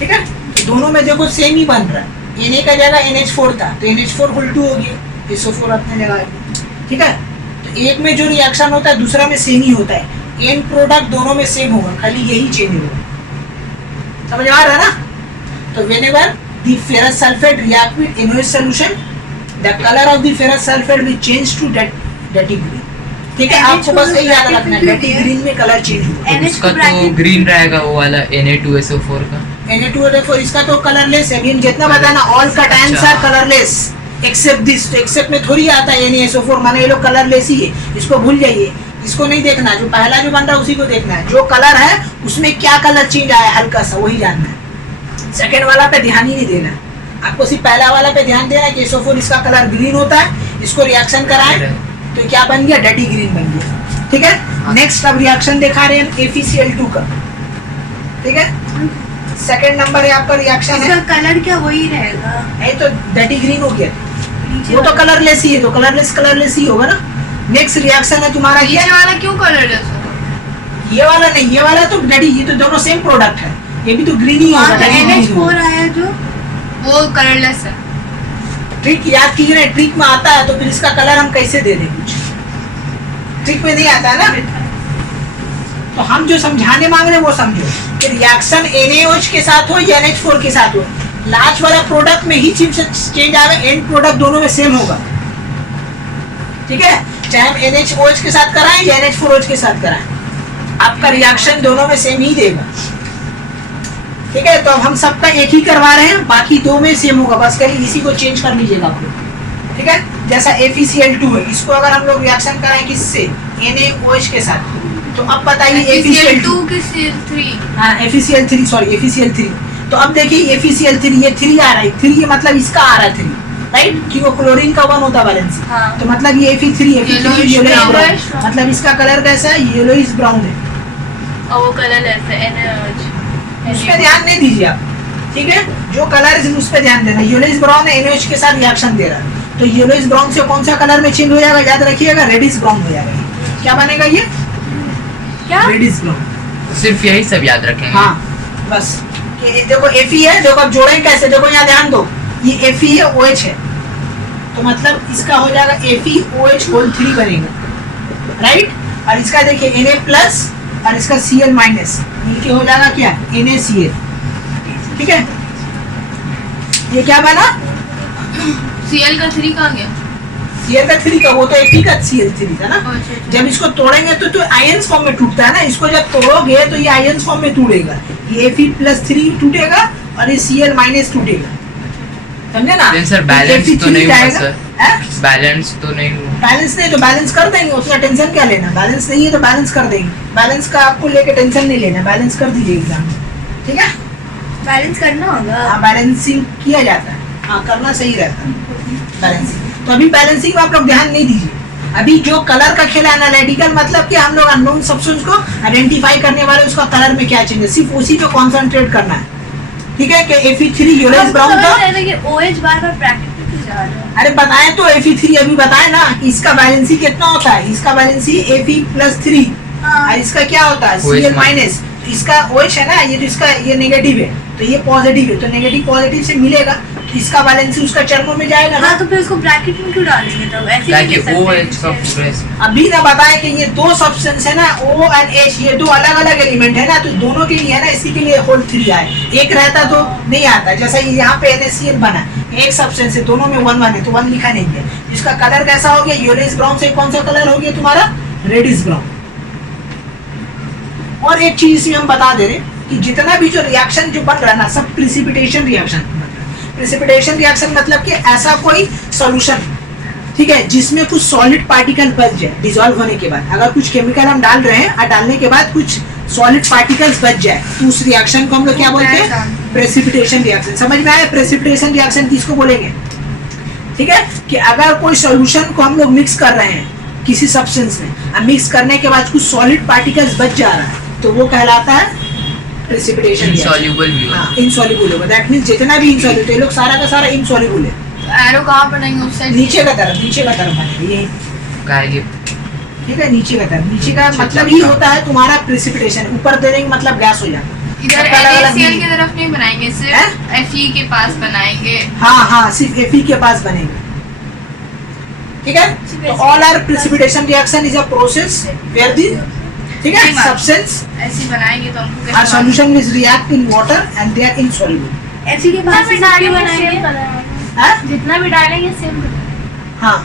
ठीक है, तो दोनों में देखो सेम ही बन रहा है, Na का जगह NH4 था तो NH4 होल 2 हो गया, SO4 अपने जगह आ गया, ठीक है, तो एक में जो रिएक्शन होता है दूसरा में सेम ही होता है, एंड प्रोडक्ट दोनों में सेम होगा, खाली यही चेंज होगा, समझ आ रहा है ना। तो whenever the ferrous sulfate react with NOH solution, the color of the ferrous sulfate will change to dirty green, ठीक है, आपको बस यही याद रखना है, डर्टी ग्रीन में कलर चेंज होगा। उसका तो ग्रीन रहेगा वो वाला Na2SO4 का, Na2SO4 इसका तो कलरलेस है, अगेन जितना बताना all cations are colourless except this, तो एक्सेप्ट में थोड़ी आता है NaSO4, माने ये लोग कलरलेस ही है, इसको भूल जाइए, इसको नहीं देखना, जो पहला जो बन रहा है उसी को देखना है, जो कलर है उसमें क्या कलर चेंज आया हल्का सा वही जानना है, सेकंड वाला पे ध्यान ही नहीं देना, आपको सिर्फ पहला वाला पे ध्यान देना कि SO4 इसका कलर ग्रीन होता है, इसको रिएक्शन कराएं तो क्या बन गया, डर्टी ग्रीन बन गया, ठीक है। नेक्स्ट अब रिएक्शन दिखा रहे हैं FeCl2 का, ठीक है, सेकंड नंबर है आपका रिएक्शन है, इसका कलर क्या वही रहेगा? ये तो डर्टी ग्रीन हो गया, नीचे वो तो वाला? कलरलेस ही है, तो कलरलेस ही होगा ना। नेक्स्ट रिएक्शन है तुम्हारा ये ये वाला क्यों कलरलेस होगा? ये वाला नहीं, ये वाला तो डर्टी, ये तो दोनों सेम प्रोडक्ट है, ये भी तो ग्रीन ही होगा, वहाँ पे NH4 आया जो वो कलरलेस है। ट्रिक याद कीजिए ना, ट्रिक में आता है तो फिर इसका कलर हम कैसे दे दें, कुछ ट्रिक में नहीं आता है ना, तो हम जो समझाने मांग रहे हैं वो समझो कि रिएक्शन NaOH के साथ हो या NH4 के साथ हो, लास्ट वाला प्रोडक्ट में ही चेंज आवे, एंड प्रोडक्ट दोनों में सेम होगा, ठीक है, चाहे हम NaOH के साथ कराएं या NH4OH के साथ कराएं, आपका रिएक्शन दोनों में सेम ही देगा, ठीक है। तो अब हम सबका एक ही करवा रहे हैं, बाकी दो में सेम होगा, बस खाली इसी को चेंज कर लीजिएगा आप लोग, ठीक है। जैसा FeCl2 है, इसको अगर हम लोग रिएक्शन कराएं किससे, NaOH के साथ, तो अब बताइए FeCl2 की Cl3, हाँ FeCl3, सॉरी FeCl3, तो अब देखिए FeCl3 ये 3 आ रहा है, 3 ये मतलब इसका आ रहा है 3, राइट, कि वो क्लोरीन का 1 होता है वैलेंसी, हाँ। तो मतलब ये Fe3 Yellowish yellowish brown brown, है। मतलब इसका कलर कैसा है, येलोइश ब्राउन है, और वो कलरलेस है NaOH। उस पे ध्यान नहीं दीजिए आप, ठीक है, जो कलर है उस पे ध्यान देना, येलोइश ब्राउन है, NaOH के साथ रिएक्शन दे रहा है, तो येलोइश ब्राउन से कौन सा कलर में चेंज हो जाएगा, याद रखिएगा, रेडिश ब्राउन हो जाएगा, क्या बनेगा ये, क्या? रेडिश ब्राउन, सिर्फ यही सब याद रखेंगे। हाँ बस, कि देखो Fe है, देखो अब जोड़ेंगे कैसे, देखो यहाँ ध्यान दो, ये Fe है, OH है, तो मतलब इसका हो जाएगा FeOH होल 3 बनेगा, राइट, और इसका देखिए Na प्लस और इसका Cl माइनस मिलके हो जाएगा क्या, NaCl, ठीक है, ये क्या बना, Cl का 3 कहाँ गया? Cl का 3 का, वो तो Fe का Cl3 था ना, जब इसको तोड़ेंगे तो आयंस फॉर्म में टूटता है ना, इसको जब तोड़ोगे तो ये आयंस फॉर्म में टूटेगा, ये Fe+3 टूटेगा और ये Cl माइनस टूटेगा, समझे ना। सर बैलेंस तो नहीं हुआ सर, बैलेंस तो नहीं हुआ, बैलेंस नहीं तो बैलेंस कर देंगे, उतना टेंशन क्या लेना, बैलेंस नहीं है तो बैलेंस कर देंगे, बैलेंस का आपको लेके टेंशन नहीं लेना, बैलेंस कर दीजिए एग्जाम में, ठीक है, बैलेंस करना होगा। हाँ बैलेंसिंग किया जाता है, हाँ करना सही रहता है बैलेंसिंग, तो अभी बैलेंसिंग में आप लोग ध्यान नहीं दीजिए, अभी जो कलर का खेल है एनालिटिकल, मतलब कि हम लोग अननोन सब्सटेंस को आइडेंटिफाई करने वाले उसका कलर में क्या चेंज है, सिर्फ उसी पे कॉन्सेंट्रेट करना है, ठीक है, कि Fe3 येलोइश ब्राउन था, OH बार-बार ब्रैकेट में क्यों जा रहा है? अरे बताएं तो Fe3 अभी बताएं ना कि इसका बैलेंसी कितना होता है, इसका बैलेंसी Fe+3, हाँ। और इसका क्या होता है OH Cl माइनस, तो इसका OH है ना, ये तो इसका ये नेगेटिव है तो ये पॉजिटिव है, तो नेगेटिव पॉजिटिव से मिलेगा, तो इसका वैलेंसी उसका चरमों में जाएगा ना। हाँ, तो फिर उसको ब्रैकेट में क्यों डालेंगे तब? ऐसे ताकि नहीं ओ ले एच सकते का हैं। पूरा इसमें अभी ना बताएं कि ये दो सब्सटेंस है ना, O और H, ये दो अलग अलग एलिमेंट है ना, तो दोनों के लिए है ना, इसी के लिए होल 3 आए। एक रहता तो नहीं आता, जैसा यहाँ पे NaCl बना, एक सब्सटेंस है, दोनों में 1 1 है, तो 1 लिखा नहीं है। इसका कलर कैसा हो गया? येलोइश ब्राउन से कौन सा कलर हो गया तुम्हारा? Reddish brown. और एक चीज इसमें हम बता दे रहे कि जितना भी जो रिएक्शन जो बन रहा है ना, सब प्रिसिपिटेशन रिएक्शन। प्रिसिपिटेशन रिएक्शन मतलब कि ऐसा कोई सॉल्यूशन, ठीक है, जिसमें कुछ सॉलिड पार्टिकल बच जाए डिसॉल्व होने के बाद। अगर कुछ केमिकल हम डाल रहे हैं और डालने के बाद कुछ सॉलिड पार्टिकल्स बच जाए, तो उस रिएक्शन को हम लोग क्या बोलते हैं? Precipitation reaction. समझ में आया? प्रेसिपिटेशन रिएक्शन किसको बोलेंगे? ठीक है, कि अगर कोई सॉल्यूशन को हम लोग मिक्स कर रहे हैं किसी सब्सटेंस में, और मिक्स करने के बाद कुछ सॉलिड पार्टिकल्स बच जा रहा है, तो वो कहलाता है प्रेसिपिटेशन रिएक्शन। इनसॉल्युबल भी होता हाँ, इनसॉल्युबल होगा। दैट मींस जितना भी इनसॉल्युबल, ये लोग सारा का सारा इनसॉल्युबल है। एरो कहाँ बनाएंगे उस साइड? नीचे का तरफ बनेगा ये, है। ठीक है, नीचे का तरफ। नीचे का मतलब ही होता है तुम्हारा प्रेसिपिटेशन, ऊपर दे देंगे मतलब गैस हो जाता है। इधर सबका अलग-अलग NaCl meaning। की तरफ नहीं बनाएंगे, सिर्फ Fe के पास बनाएंगे। हाँ हाँ, सिर्फ Fe के पास बनेगा। ठीक है, तो all are precipitation reaction is a process where the, ठीक है, नहीं, सब्सटेंस ऐसे बनाएंगे तो हमको आर कैसे solution is react in water and they are insoluble. ऐसे के पास ही क्यों बनाएंगे? हाँ जितना भी डालेंगे सेम। हाँ,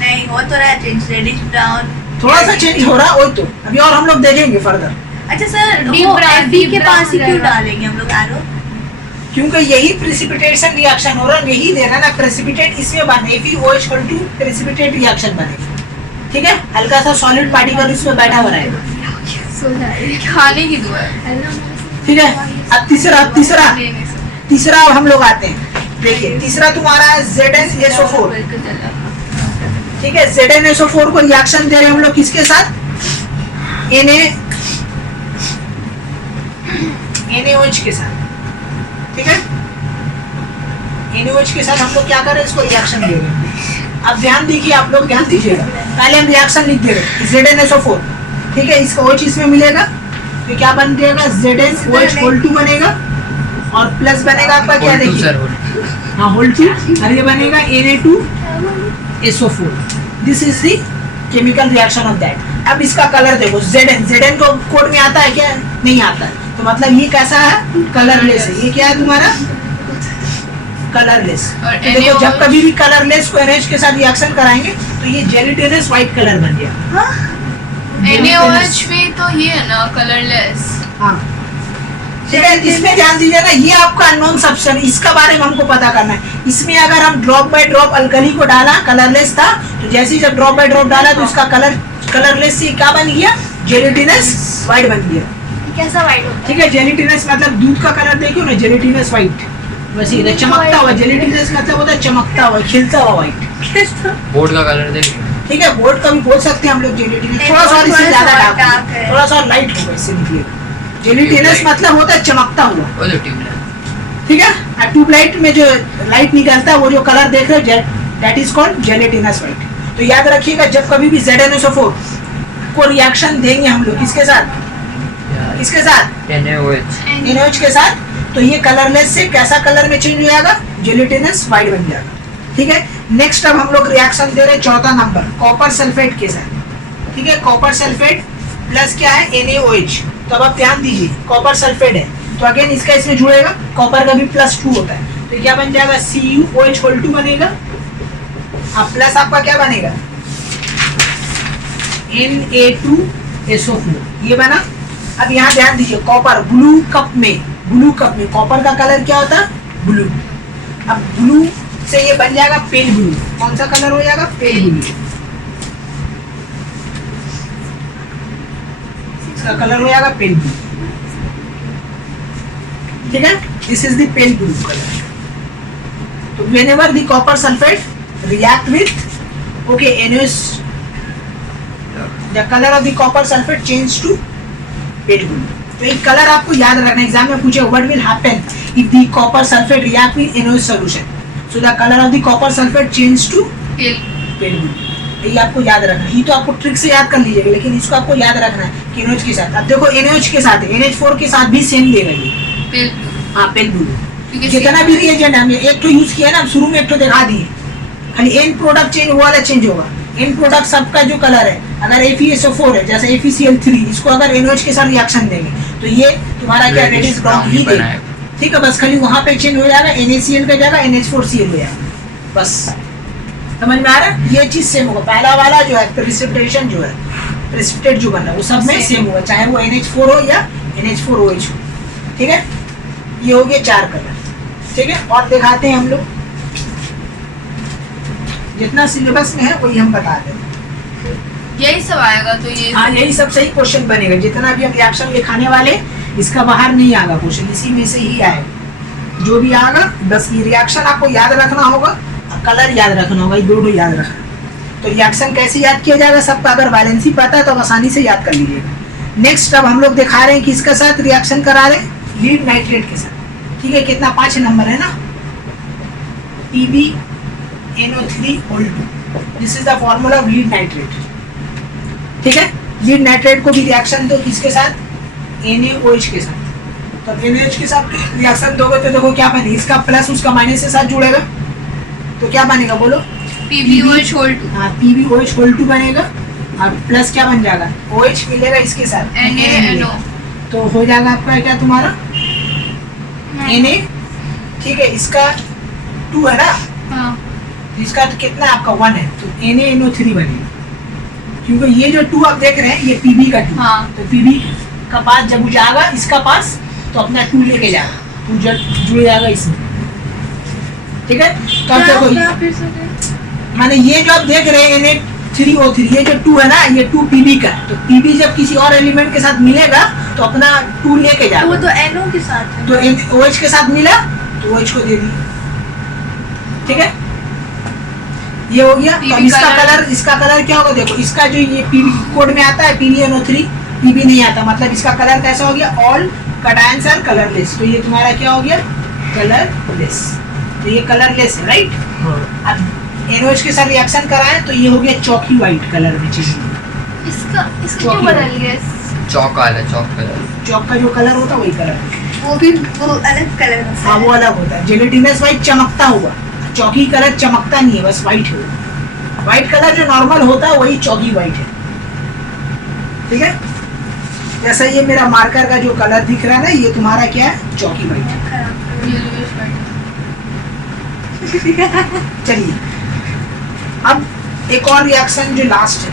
नहीं, हो तो रहा है चेंज, रेडिश ब्राउन। थोड़ा सा चेंज हो रहा है, वही तो अभी और हम लोग देखेंगे फर्दर। अच्छा सर, Deep वो brown, Fe deep के brown पास ही क्यों रहेगा। डालेंगे हम लोग एरो? क्योंकि यही प्रेसिपिटेशन रिएक्शन हो रहा है, यही दे रहा है ना, प्रेसिपिटेट इसमें बने, FeOH प्रेसिपिटेट रिएक्शन बनेगा। ठीक है, हल्का सा सॉलिड पार्टिकल इसमें बैठा हुआ रहेगा। खाने की दुआ है। ठीक है, अब तीसरा अब हम लोग आते हैं। देखिए, तीसरा तुम्हारा है ZnSO4। ठीक है, ZnSO4 को रिएक्शन दे रहे हैं हम लोग किसके साथ? NaOH के साथ। ठीक है, NaOH के साथ हम लोग क्या कर रहे हैं? इसको रिएक्शन दे रहे हैं। अब ध्यान दीजिए, आप लोग ध्यान दीजिएगा। पहले हम रिएक्शन लिख दे रहे हैं ZnSO4। ठीक है, इसका OH इसमें मिलेगा तो क्या बन जाएगा? ZnOH बनेगा, और प्लस बनेगा आपका क्या? देखिए, हाँ, होल 2, और ये बनेगा Na2SO4। This is the chemical reaction of that. अब इसका कलर देखो, Zn को कोड में आता है क्या? नहीं आता है, तो मतलब ये कैसा है? कलरलेस है। ये क्या है तुम्हारा? कलरलेस। और तो देखो, जब कभी भी कलरलेस को NaOH के साथ रिएक्शन कराएंगे तो ये जेलिटिनस व्हाइट कलर बन गया। NaOH में तो ये है ना कलरलेस। हाँ, ठीक है, इसमें ध्यान दीजिए ना, ये आपका अननोन सब्सटेंस, इसका बारे में हमको पता करना है। इसमें अगर हम ड्रॉप बाय ड्रॉप अल्कली को डाला, कलरलेस था, तो जैसे ही जब ड्रॉप बाय ड्रॉप डाला तो इसका कलरलेस से क्या बन गया? जेलिटिनस व्हाइट बन गया। कैसा वाइट होता ठीक है, जेलिटिनस मतलब दूध का कलर देखो ना, जेलिटिनस व्हाइट, वैसे इधर चमकता हुआ। जेलिटिनस मतलब होता है चमकता हुआ, खिलता हुआ व्हाइट। बोर्ड का कलर देख। ठीक है, बोर्ड का भी बोल सकते हैं हम लोग जेलिटिनस। नहीं, थोड़ा सा बोर्ड इससे थोड़ा ज्यादा सा डार्क dark है। थोड़ा सा लाइट होगा, इससे निकलेगा। जेलिटिनस मतलब होता है चमकता हुआ। वो जो ट्यूबलाइट। ठीक है, ट्यूबलाइट में जो लाइट निकलता है, वो जो कलर देख रहे हो, that is called gelatinous white. तो याद रखिएगा, जब कभी भी ZnSO4 को रिएक्शन देंगे हम लोग किसके साथ? किसके साथ? NaOH के साथ, तो ये कलरलेस से कैसा कलर में चेंज हो जाएगा? जेलेटिनस व्हाइट बन जाएगा। ठीक है, नेक्स्ट अब हम लोग रिएक्शन दे रहे हैं चौथा नंबर, कॉपर सल्फेट के साथ। ठीक है, कॉपर सल्फेट प्लस क्या है? NaOH। तो अब आप ध्यान दीजिए, कॉपर सल्फेट है तो अगेन इसका इसमें जुड़ेगा, कॉपर का भी +2 होता है, तो क्या बन जाएगा? CuOH बनेगा। अब प्लस आपका क्या बनेगा? Na2SO4, ये बना। अब यहाँ ध्यान दीजिए, कॉपर ब्लू कप में कॉपर का कलर क्या होता है? ब्लू। अब ब्लू से ये बन जाएगा पेल ब्लू। कौन सा कलर हो जाएगा? Pale blue. इसका कलर हो जाएगा पेल ब्लू। ठीक है, this is the pale blue colour. तो whenever the copper sulphate react with NaOH, the colour of the copper sulphate change to pale blue. तो एक कलर आपको याद रखना, एग्जाम में पूछे, what will happen if the copper sulphate react with NaOH solution? So the colour of the copper sulphate change to pale blue. ये आपको याद रखना है। ये तो आपको ट्रिक से याद कर लीजिएगा, लेकिन इसको आपको याद रखना है कि NaOH के साथ। अब देखो, NaOH के साथ NH4 के साथ भी सेम देगा ये। हाँ, पेल ब्लू। क्योंकि जितना same भी है। रिएजेंट हमने एक तो यूज किया ना, हम शुरू में एक तो दिखा दिए, खाली एंड प्रोडक्ट चेंज वो वाला चेंज होगा। एंड प्रोडक्ट सबका जो कलर है, अगर FeSO4 है जैसे FeCl3, इसको अगर NOH के साथ रिएक्शन देंगे तो ये तुम्हारा क्या रेडिश ब्राउन ही देगा, ठीक है। बस खाली वहां पे चेंज हो जाएगा, NaCl का जगह NH4Cl हो जाएगा, बस समझ में आ रहा है। ये चीज सेम होगा, पहला वाला जो है प्रेसिपिटेशन जो है, प्रेसिपिटेट जो बना है वो सब में सेम होगा, चाहे वो NH4 हो या NH4OH हो, ठीक है। ये हो गए 4 कलर, ठीक है। और दिखाते हैं हम लोग, जितना सिलेबस में है वही हम बता दें। यही सब आएगा तो ये हाँ यही सब सही क्वेश्चन बनेगा, जितना भी हम रिएक्शन लिखाने वाले इसका बाहर नहीं आएगा क्वेश्चन, इसी में से ही आएगा जो भी आएगा। बस ये रिएक्शन आपको याद रखना होगा, कलर याद रखना होगा, ये दोनों याद रखना। तो रिएक्शन कैसे याद किया जाएगा सबका, अगर बैलेंसी पता है तो आसानी से याद कर लीजिएगा। नेक्स्ट अब हम लोग दिखा रहे हैं किसके साथ रिएक्शन करा रहे हैं, लीड नाइट्रेट के साथ, ठीक है। कितना 5 नंबर है ना, PbNO3(2), this is the formula of lead nitrate, ठीक है। लीड नाइट्रेट को भी रिएक्शन दो किसके साथ, NaOH के साथ। तो NaOH के साथ रिएक्शन दोगे तो देखो क्या बनेगा, इसका प्लस उसका माइनस के साथ जुड़ेगा तो क्या बनेगा बोलो, PbOH(2) हाँ PbOH(2) बनेगा, और प्लस क्या बन जाएगा, OH मिलेगा इसके साथ NaNO, तो हो जाएगा आपका क्या तुम्हारा Na, ठीक है। इसका 2 है ना, हाँ इसका तो कितना है आपका 1 है, तो NaNO3 बनेगा, क्योंकि ये जो 2 आप देख रहे हैं ये Pb का 2, हाँ। तो Pb का पास जब जाएगा इसका पास तो अपना 2 लेके जाएगा, 2 जुड़ जाएगा इसमें, ठीक है। तो अब देखो माने ये जो आप देख रहे हैं Na3O3, ये जो 2 है ना, ये 2 Pb का, तो Pb जब किसी और एलिमेंट के साथ मिलेगा तो अपना 2 लेके तो वो जाएगा, तो NO के साथ है। तो OH के साथ मिला तो OH को दे दिया, ठीक है। ये हो गया। तो अब इसका कलर क्या होगा, देखो इसका जो ये Pb कोड में आता है PbNO3, Pb नहीं आता, मतलब इसका कलर कैसा हो गया, ऑल कैटायंस आर कलरलेस, तो ये तुम्हारा क्या हो गया, कलरलेस, तो ये कलरलेस है, राइट। अब NOH के साथ रिएक्शन कराएं तो ये हो गया चौकी व्हाइट कलर में चाहिए, इसका इसका चौकी क्यों बदल गया चौक वाला चौक कलर, चौक का जो कलर होता है वही कलर, वो अलग कलर में हाँ वो अलग होता है। जेलेटिनस व्हाइट चमकता हुआ, चौकी कलर चमकता नहीं है, बस व्हाइट है। व्हाइट कलर जो नॉर्मल होता है वही चौकी व्हाइट है, ठीक है। जैसा ये मेरा मार्कर का जो कलर दिख रहा है ना, ये तुम्हारा क्या है, चौकी व्हाइट है। yellowish white। चलिए अब एक और रिएक्शन जो लास्ट है,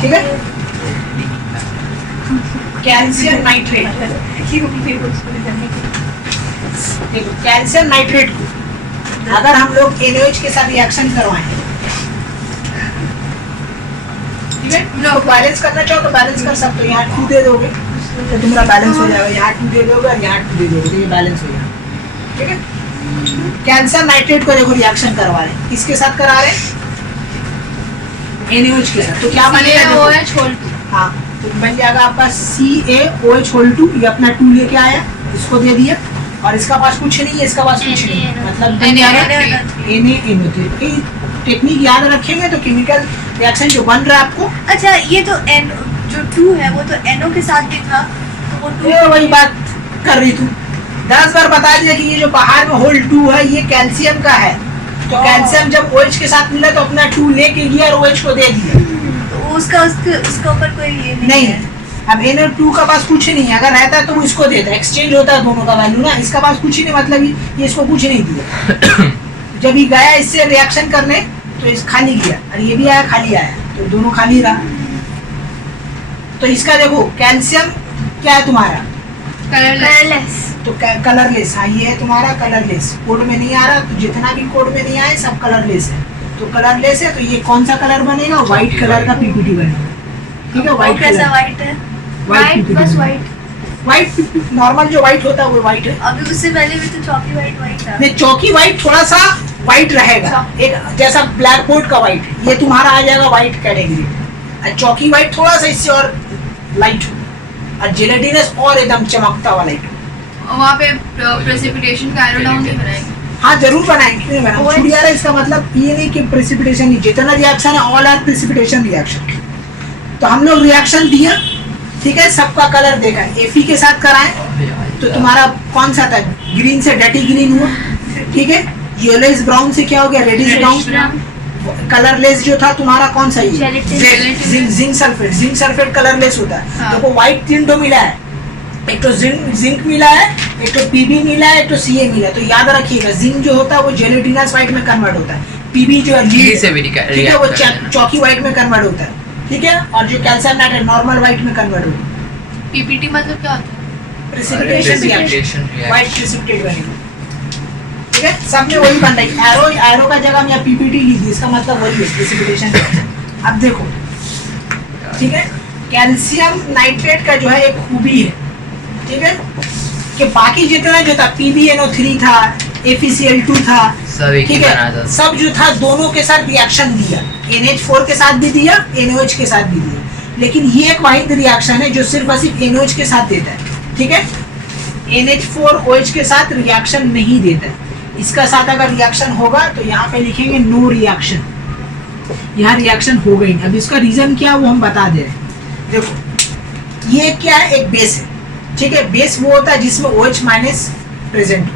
ठीक है, कैल्शियम नाइट्रेट। देखो कैल्शियम नाइट्रेट को अगर हम लोग NaOH के साथ रिएक्शन करवाएं, ठीक है, तो बैलेंस करना चाहो तो बैलेंस कर सकते हो, यहाँ 2 दे दोगे तो तुम्हारा बैलेंस हो जाएगा, यहाँ 2 दे दोगे और यहाँ 2 दे दोगे तो ये बैलेंस हो जाएगा, ठीक है। कैल्शियम नाइट्रेट को देखो रिएक्शन करवा रहे हैं, किसके साथ करा रहे हैं, NaOH के साथ, तो क्या बनेगा देखो, CaOH(2) हाँ तो बन जाएगा आपका CaOH(2), ये अपना 2 लेके आया, इसको दे दिया, और इसका पास कुछ नहीं है, इसका पास कुछ नहीं है, मतलब बन जाएगा NaNO3। टेक्निक याद रखेंगे तो केमिकल रिएक्शन जो बन रहा है आपको, अच्छा ये तो N जो 2 है वो तो NO के साथ भी था, तो वो 2 ये वही बात कर रही तू, 10 बार बता दिया कि ये जो बाहर में होल 2 है ये कैल्शियम का है, तो कैल्शियम जब OH के साथ मिला तो अपना 2 लेके गया और OH को दे दिया, तो उसका ऊपर कोई ये नहीं है। अब NO2 का पास कुछ नहीं है, अगर रहता तो वो इसको देता, एक्सचेंज होता है दोनों का वैल्यू ना, इसका पास कुछ ही नहीं, मतलब ये इसको कुछ नहीं दिया। जब ये गया इससे रिएक्शन करने तो इस खाली गया, और ये भी आया खाली आया, तो दोनों खाली रहा। तो इसका देखो कैल्शियम क्या है तुम्हारा, कलरलेस। तो कलरलेस, हाँ ये है तुम्हारा कलरलेस, कोड में नहीं आ रहा, तो जितना भी कोड में नहीं आए सब कलरलेस है, तो कलरलेस है, तो ये कौन सा कलर बनेगा, व्हाइट कलर का PPT बनेगा, ठीक है। व्हाइट कैसा कलर, व्हाइट है? White bus white. White normal जो व्हाइट होता है वो व्हाइट है, अभी उससे पहले भी तो चौकी व्हाइट था। नहीं चौकी व्हाइट थोड़ा सा व्हाइट रहेगा, एक जैसा ब्लैक बोर्ड का व्हाइट, ये तुम्हारा आ जाएगा व्हाइट कैटेगरी, और चौकी व्हाइट थोड़ा सा इससे और लाइट हो, और जेलेटिनस और एकदम चमकता हुआ लाइट हो। वहाँ पे प्रेसिपिटेशन का एरो डाउन नहीं बनाएंगे। हाँ जरूर बनाएंगे, क्यों नहीं बनाएंगे, छूट यार इसका मतलब ये नहीं कि प्रेसिपिटेशन नहीं, जितना रिएक्शन है ऑल आर प्रेसिपिटेशन रिएक्शन। तो हम लोग रिएक्शन दिया, ठीक है, सबका कलर देखा है। Fe के साथ कराएं तो तुम्हारा कौन सा था, ग्रीन से डर्टी ग्रीन हुआ, ठीक है। येलोइश ब्राउन से क्या हो गया, रेडिश ब्राउन। कलरलेस जो था तुम्हारा कौन सा, ये जिंक सल्फेट कलरलेस होता है। हाँ। देखो व्हाइट तीन तो मिला है, एक तो जिंक मिला है, एक तो पीबी मिला है, एक तो सीए मिला है। तो याद रखिएगा जिंक जो होता है वो जेलेटिनस व्हाइट में कन्वर्ट होता है, पीबी जो है घी से भी ठीक है वो चौकी व्हाइट में कन्वर्ट होता है, ठीक है। और जो कैल्शियम नाइट्रेट नॉर्मल व्हाइट में कन्वर्ट होता है। पीपीटी मतलब क्या होता है? Precipitation reaction, reaction। White precipitate बनेगा, ठीक है। सब में वही बन रही है। एरो का जगह हम यहाँ पीपीटी लिख दी, इसका मतलब वही है प्रेसिपिटेशन। अब देखो, ठीक है, कैल्शियम नाइट्रेट का जो है एक खूबी है, ठीक है, कि बाकी जितना जो था PbNO3 था, FeCl2 था, ठीक है, सब जो था दोनों के साथ रिएक्शन दिया, NH4 के साथ भी दिया, NOH के साथ भी दिया। लेकिन ये एक वाहिद रिएक्शन है जो सिर्फ और सिर्फ NOH के साथ देता है, ठीक है। NH4OH के साथ रिएक्शन नहीं देता है। इसका साथ अगर रिएक्शन होगा तो यहाँ पे लिखेंगे नो रिएक्शन, यहाँ रिएक्शन हो गई। अब इसका रीजन क्या है वो हम बता दे रहे हैं। देखो ये क्या है, एक बेस है, ठीक है। बेस वो होता है जिसमें OH माइनस प्रेजेंट हो,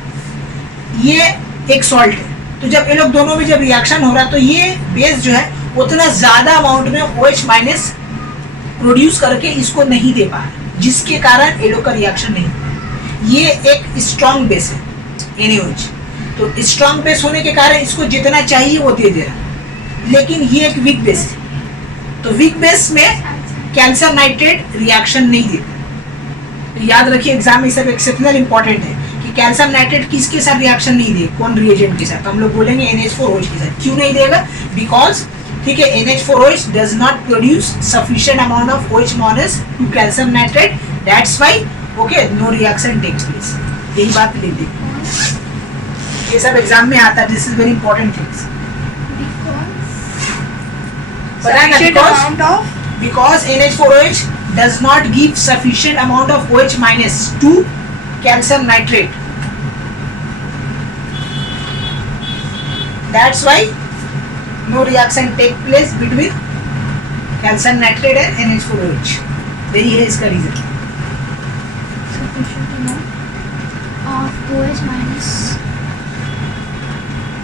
ये एक सॉल्ट है। तो जब ये लोग दोनों में जब रिएक्शन हो रहा है तो ये बेस जो है उतना ज्यादा अमाउंट में OH माइनस प्रोड्यूस करके इसको नहीं दे पा रहा, जिसके कारण ये लोग का रिएक्शन नहीं। ये एक स्ट्रॉन्ग बेस है NaOH, तो स्ट्रॉन्ग बेस होने के कारण इसको जितना चाहिए वो दे रहा, लेकिन ये एक वीक बेस है। तो वीक बेस में कैल्शियम नाइट्रेट रिएक्शन नहीं देता। तो याद रखिए एग्जाम में सब एक्सेप्शनल इंपॉर्टेंट है कि कैल्शियम नाइट्रेट किसके साथ रिएक्शन नहीं दे, कौन रिएजेंट के साथ। हम लोग बोलेंगे NH4OH के साथ। क्यों नहीं देगा, बिकॉज ठीक है NH4OH does not produce sufficient amount of OH minus two calcium nitrate, that's why okay no reaction takes place. यही बात लिख दी, ये सब एग्जाम में आता है। This is very important things. Because NH4OH does not give sufficient amount of OH minus to calcium nitrate. That's why no reaction take place between calcium nitrate and NH4OH. यही है इसका रीजन। OH minus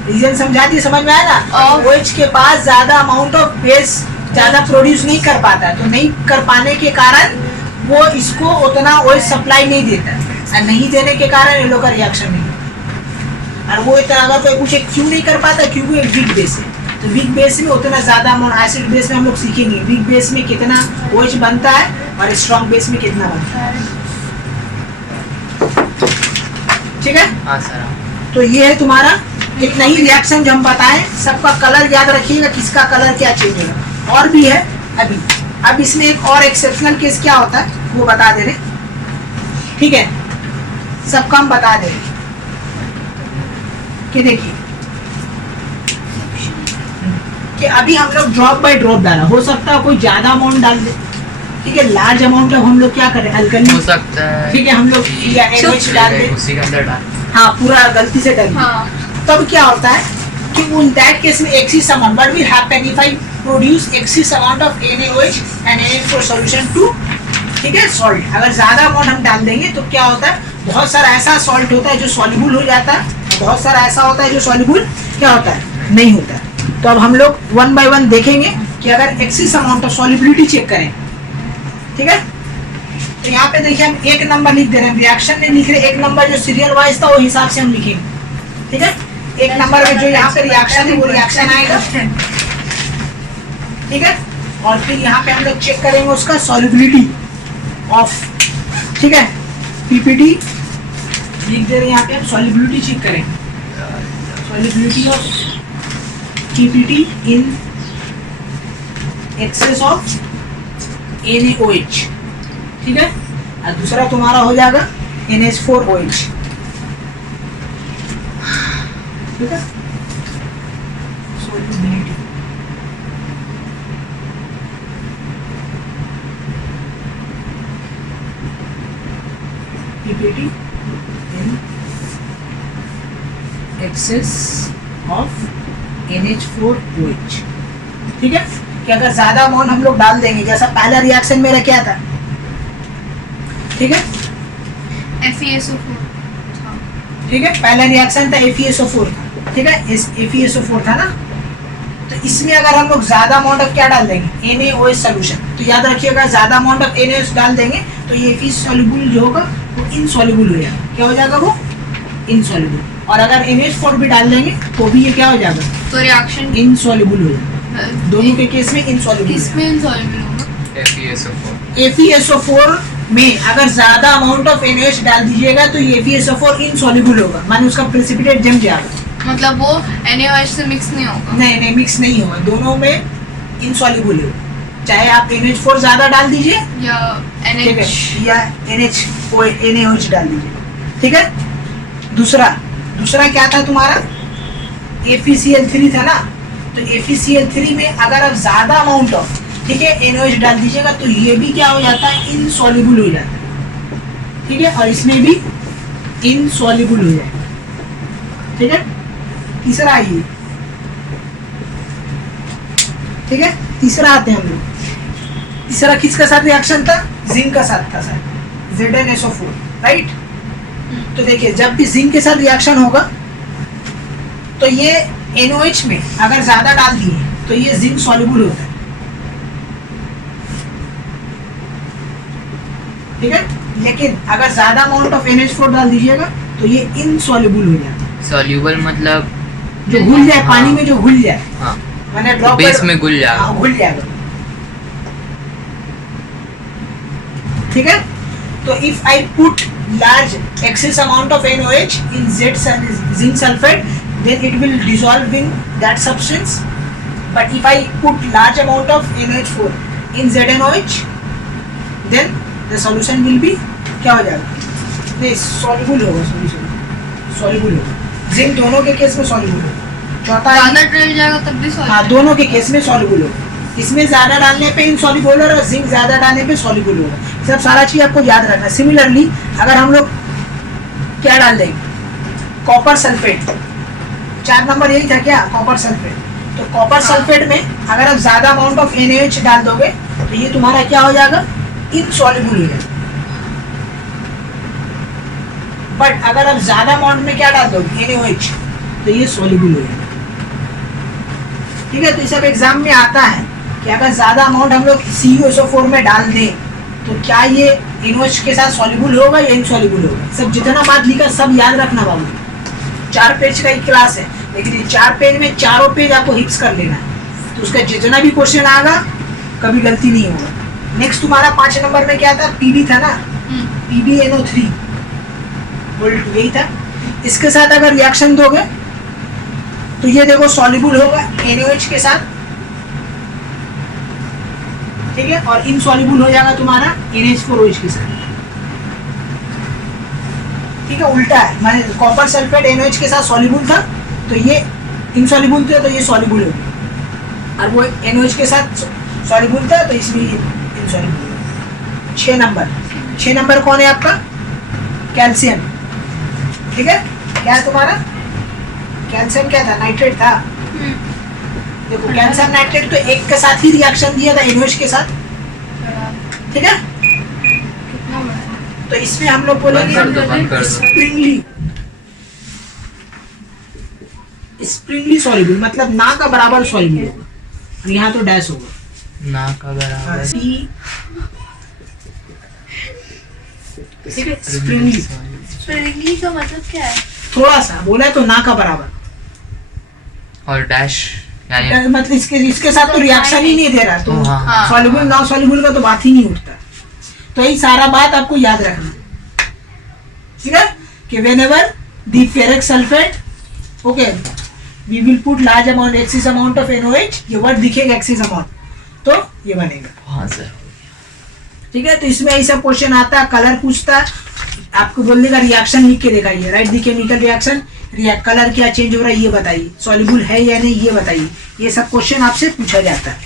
रीजन समझा दिए, समझ में आया ना। और OH के पास ज्यादा अमाउंट ऑफ बेस ज्यादा प्रोड्यूस नहीं कर पाता, तो नहीं कर पाने के कारण वो इसको उतना OH सप्लाई नहीं देता, और नहीं देने के कारण ये लोग का रिएक्शन नहीं होता। और वो इतना अगर कोई पूछे क्यों नहीं कर पाता, क्योंकि एक वीक बेस है। तो वीक बेस में उतना ज्यादा अमाउंट, एसिड बेस में हम लोग सीखेंगे वीक बेस में कितना OH बनता है और स्ट्रॉन्ग बेस में कितना बनता है, ठीक है। हाँ सर। तो ये है तुम्हारा इतना ही रिएक्शन जो हम बताएं। सबका कलर याद रखिएगा, किसका कलर क्या चेंज होगा। और भी है अभी। अब इसमें एक और एक्सेप्शनल केस क्या होता है वो बता दे रहे, ठीक है। सबका हम बता दे रहे कि देखिए कि अभी हम लोग ड्रॉप बाय ड्रॉप डाला, हो सकता है कोई ज्यादा अमाउंट डाल दे, ठीक है। लार्ज अमाउंट जब हम लोग क्या करें अल्कली, हो सकता है ठीक है, हम लोग या NH डाल दे, उसी के अंदर डाल। हाँ पूरा गलती से डाल, हाँ। तब क्या होता है कि उन दैट केस में excess amount, what will happen if I produce excess amount of NaOH and NH4 solution to, ठीक है, सॉल्ट। अगर ज्यादा अमाउंट हम डाल देंगे तो क्या होता है, बहुत सारा ऐसा सॉल्ट होता है जो सॉल्युबल हो जाता है, बहुत सारा ऐसा होता है जो सॉल्युबल क्या होता है नहीं होता है। तो अब हम लोग वन बाय वन देखेंगे कि अगर excess amount of solubility check करें, ठीक है। तो यहाँ पे देखिए हम एक नंबर लिख दे रहे हैं, रिएक्शन में लिख रहे हैं एक नंबर, जो सीरियल वाइज था वो हिसाब से हम लिखेंगे, ठीक है। एक नंबर में जो यहाँ पे रिएक्शन है वो रिएक्शन आएगा, ठीक है। और फिर यहाँ पे हम लोग चेक करेंगे उसका सॉल्युबिलिटी ऑफ, ठीक है। पीपीटी लिख दे रहे हैं यहाँ पे, हम सॉल्युबिलिटी चेक करेंगे, solubility of PPT in excess of NaOH, ठीक है। और दूसरा तुम्हारा हो जाएगा NH4OH, ठीक है। Solubility PPT in excess of NH4OH, ठीक है। कि अगर ज्यादा अमाउंट हम लोग डाल देंगे, जैसा पहला रिएक्शन मेरा क्या था, ठीक है, FeSO4 ठीक है, पहला रिएक्शन था FeSO4 था, ठीक है, इस FeSO4 था ना। तो इसमें अगर हम लोग ज्यादा अमाउंट ऑफ क्या डाल देंगे, NaOH सोल्यूशन, तो याद रखिएगा ज्यादा अमाउंट ऑफ NaOH डाल देंगे तो ये Fe सॉल्युबल जो होगा वो इनसॉल्युबल हो जाएगा। क्या हो जाएगा वो, इनसॉल्युबल। और अगर NaH4 भी डाल देंगे तो भी ये क्या हो जाएगा, तो रिएक्शन इनसॉल्युबल हो जाएगा। दोनों के केस में इनसॉल्युबल। किसमें इनसॉल्युबल होगा? FeSO4 FeSO4 में अगर ज्यादा अमाउंट ऑफ NaOH डाल दीजिएगा तो ये FeSO4 इनसॉल्युबल होगा, माने उसका प्रेसिपिटेट जम जाएगा। मतलब वो NaOH से मिक्स नहीं होगा? नहीं नहीं, मिक्स नहीं होगा, दोनों में इनसॉल्युबल है। चाहे आप NH4 ज्यादा डाल दीजिए या ठीक है, NH या NaOH डाल दीजिए, ठीक है। दूसरा क्या था तुम्हारा, FeCl3 था ना। तो FeCl3 में अगर आप ज्यादा अमाउंट ऑफ, ठीक है, NaOH डाल दीजिएगा तो ये भी क्या हो जाता है, इनसॉल्युबल हो जाता है, ठीक है, और इसमें भी इनसॉल्युबल हो जाएगा, ठीक है। तीसरा आइए, ठीक है, तीसरा आते हैं हम लोग। तीसरा किसका साथ रिएक्शन था, जिंक का साथ था सर, ZnSO4, राइट। तो देखिए जब भी जिंक के साथ रिएक्शन होगा तो ये NaOH में अगर ज्यादा डाल दिए तो ये जिंक सॉल्युबल होता है, ठीक है। लेकिन अगर ज्यादा अमाउंट ऑफ NH4 डाल दीजिएगा तो ये इनसॉल्युबल हो जाता है। सॉल्यूबल मतलब जो घुल जाए, हाँ। पानी में जो घुल जाए, हाँ, मैंने ड्रॉप बेस में घुल जाएगा। हाँ, घुल जाएगा, ठीक है। तो if I put large excess amount of NaOH in zinc sulfate, then it will dissolve in that substance. But if I put large amount of NaH4 in ZnOH, then the solution will be क्या हो जाएगा, ये soluble होगा, soluble होगा। Zinc दोनों के case में soluble होगा। चौथा ज्यादा डल जाएगा तब भी हाँ, सॉल्युबल? दोनों के केस में soluble होगा। इसमें ज्यादा डालने पे इनसॉल्युबल और जिंक ज्यादा डालने पे सॉल्युबल होगा। सब सारा चीज आपको याद रखना है। सिमिलरली अगर हम लोग क्या डाल देंगे, कॉपर सल्फेट, 4 नंबर यही था क्या, कॉपर सल्फेट। तो कॉपर सल्फेट में अगर आप ज्यादा अमाउंट ऑफ NaOH डाल दोगे तो ये तुम्हारा क्या हो जाएगा, इनसॉल्युबल हो जाएगा। बट अगर आप ज्यादा अमाउंट में क्या डाल दोगे, NaOH, तो ये सॉल्युबल हो जाएगा, ठीक है। तो ये सब एग्जाम में आता है कि अगर ज्यादा अमाउंट हम लोग CuSO4 में डाल दें तो क्या ये NaOH के साथ सॉल्युबल होगा या इनसॉल्युबल होगा। सब जितना बात लिखा सब याद रखना बाबू। 4 पेज का एक क्लास है, लेकिन ये 4 पेज में चारों पेज आपको हिप्स कर लेना है, तो उसका जितना भी क्वेश्चन आएगा कभी गलती नहीं होगा। नेक्स्ट तुम्हारा 5 नंबर में क्या था, PB था ना, PbNO3 बोल्ट, यही था। इसके साथ अगर रिएक्शन दोगे तो ये देखो सॉल्युबल होगा NaOH के साथ, ठीक है, और इनसॉल्युबल हो जाएगा तुम्हारा NH4OH के साथ, ठीक है। उल्टा है, माने कॉपर सल्फेट NaOH के साथ सॉल्युबल था तो ये इनसॉल्युबल था, तो ये सॉल्युबल हो गया, और वो NaOH के साथ सॉल्युबल था तो इसमें इनसॉल्युबल हो गया। 6 नंबर कौन है आपका, कैल्शियम, ठीक है। क्या है तुम्हारा, कैल्शियम क्या था, नाइट्रेट था। देखो कैल्शियम नाइट्रेट तो एक के साथ ही रिएक्शन दिया था NaOH के साथ, ठीक है। कितना बड़ा है? तो इसमें हम लोग बंद कर दो। बोलेंगे स्प्रिंगली सॉल्युबल, मतलब ना का बराबर सॉल्युबल होगा, और यहाँ तो डैश होगा, ना का बराबर। ठीक है, स्प्रिंगली, स्प्रिंगली का मतलब क्या है? थोड़ा सा बोला है तो ना का बराबर, और डैश यानी मतलब इसके साथ तो रिएक्शन ही नहीं दे रहा, तो हाँ। सॉल्युबल ना सॉल्युबल का तो बात ही नहीं उठता। तो यही सारा बात आपको याद रखना, ठीक है, कि whenever the ferric sulphate, okay, we will put large amount, excess amount of NaOH, ये वर्ड दिखेगा एक्सेस अमाउंट, तो ये बनेगा। हाँ सर, ठीक है। तो इसमें ऐसा क्वेश्चन आता है, कलर पूछता है, आपको बोलने का रिएक्शन लिख के दिखाइए, right the chemical reaction, colour क्या चेंज हो रहा है ये बताइए, सॉल्युबल है या नहीं ये बताइए, ये सब क्वेश्चन आपसे पूछा जाता है,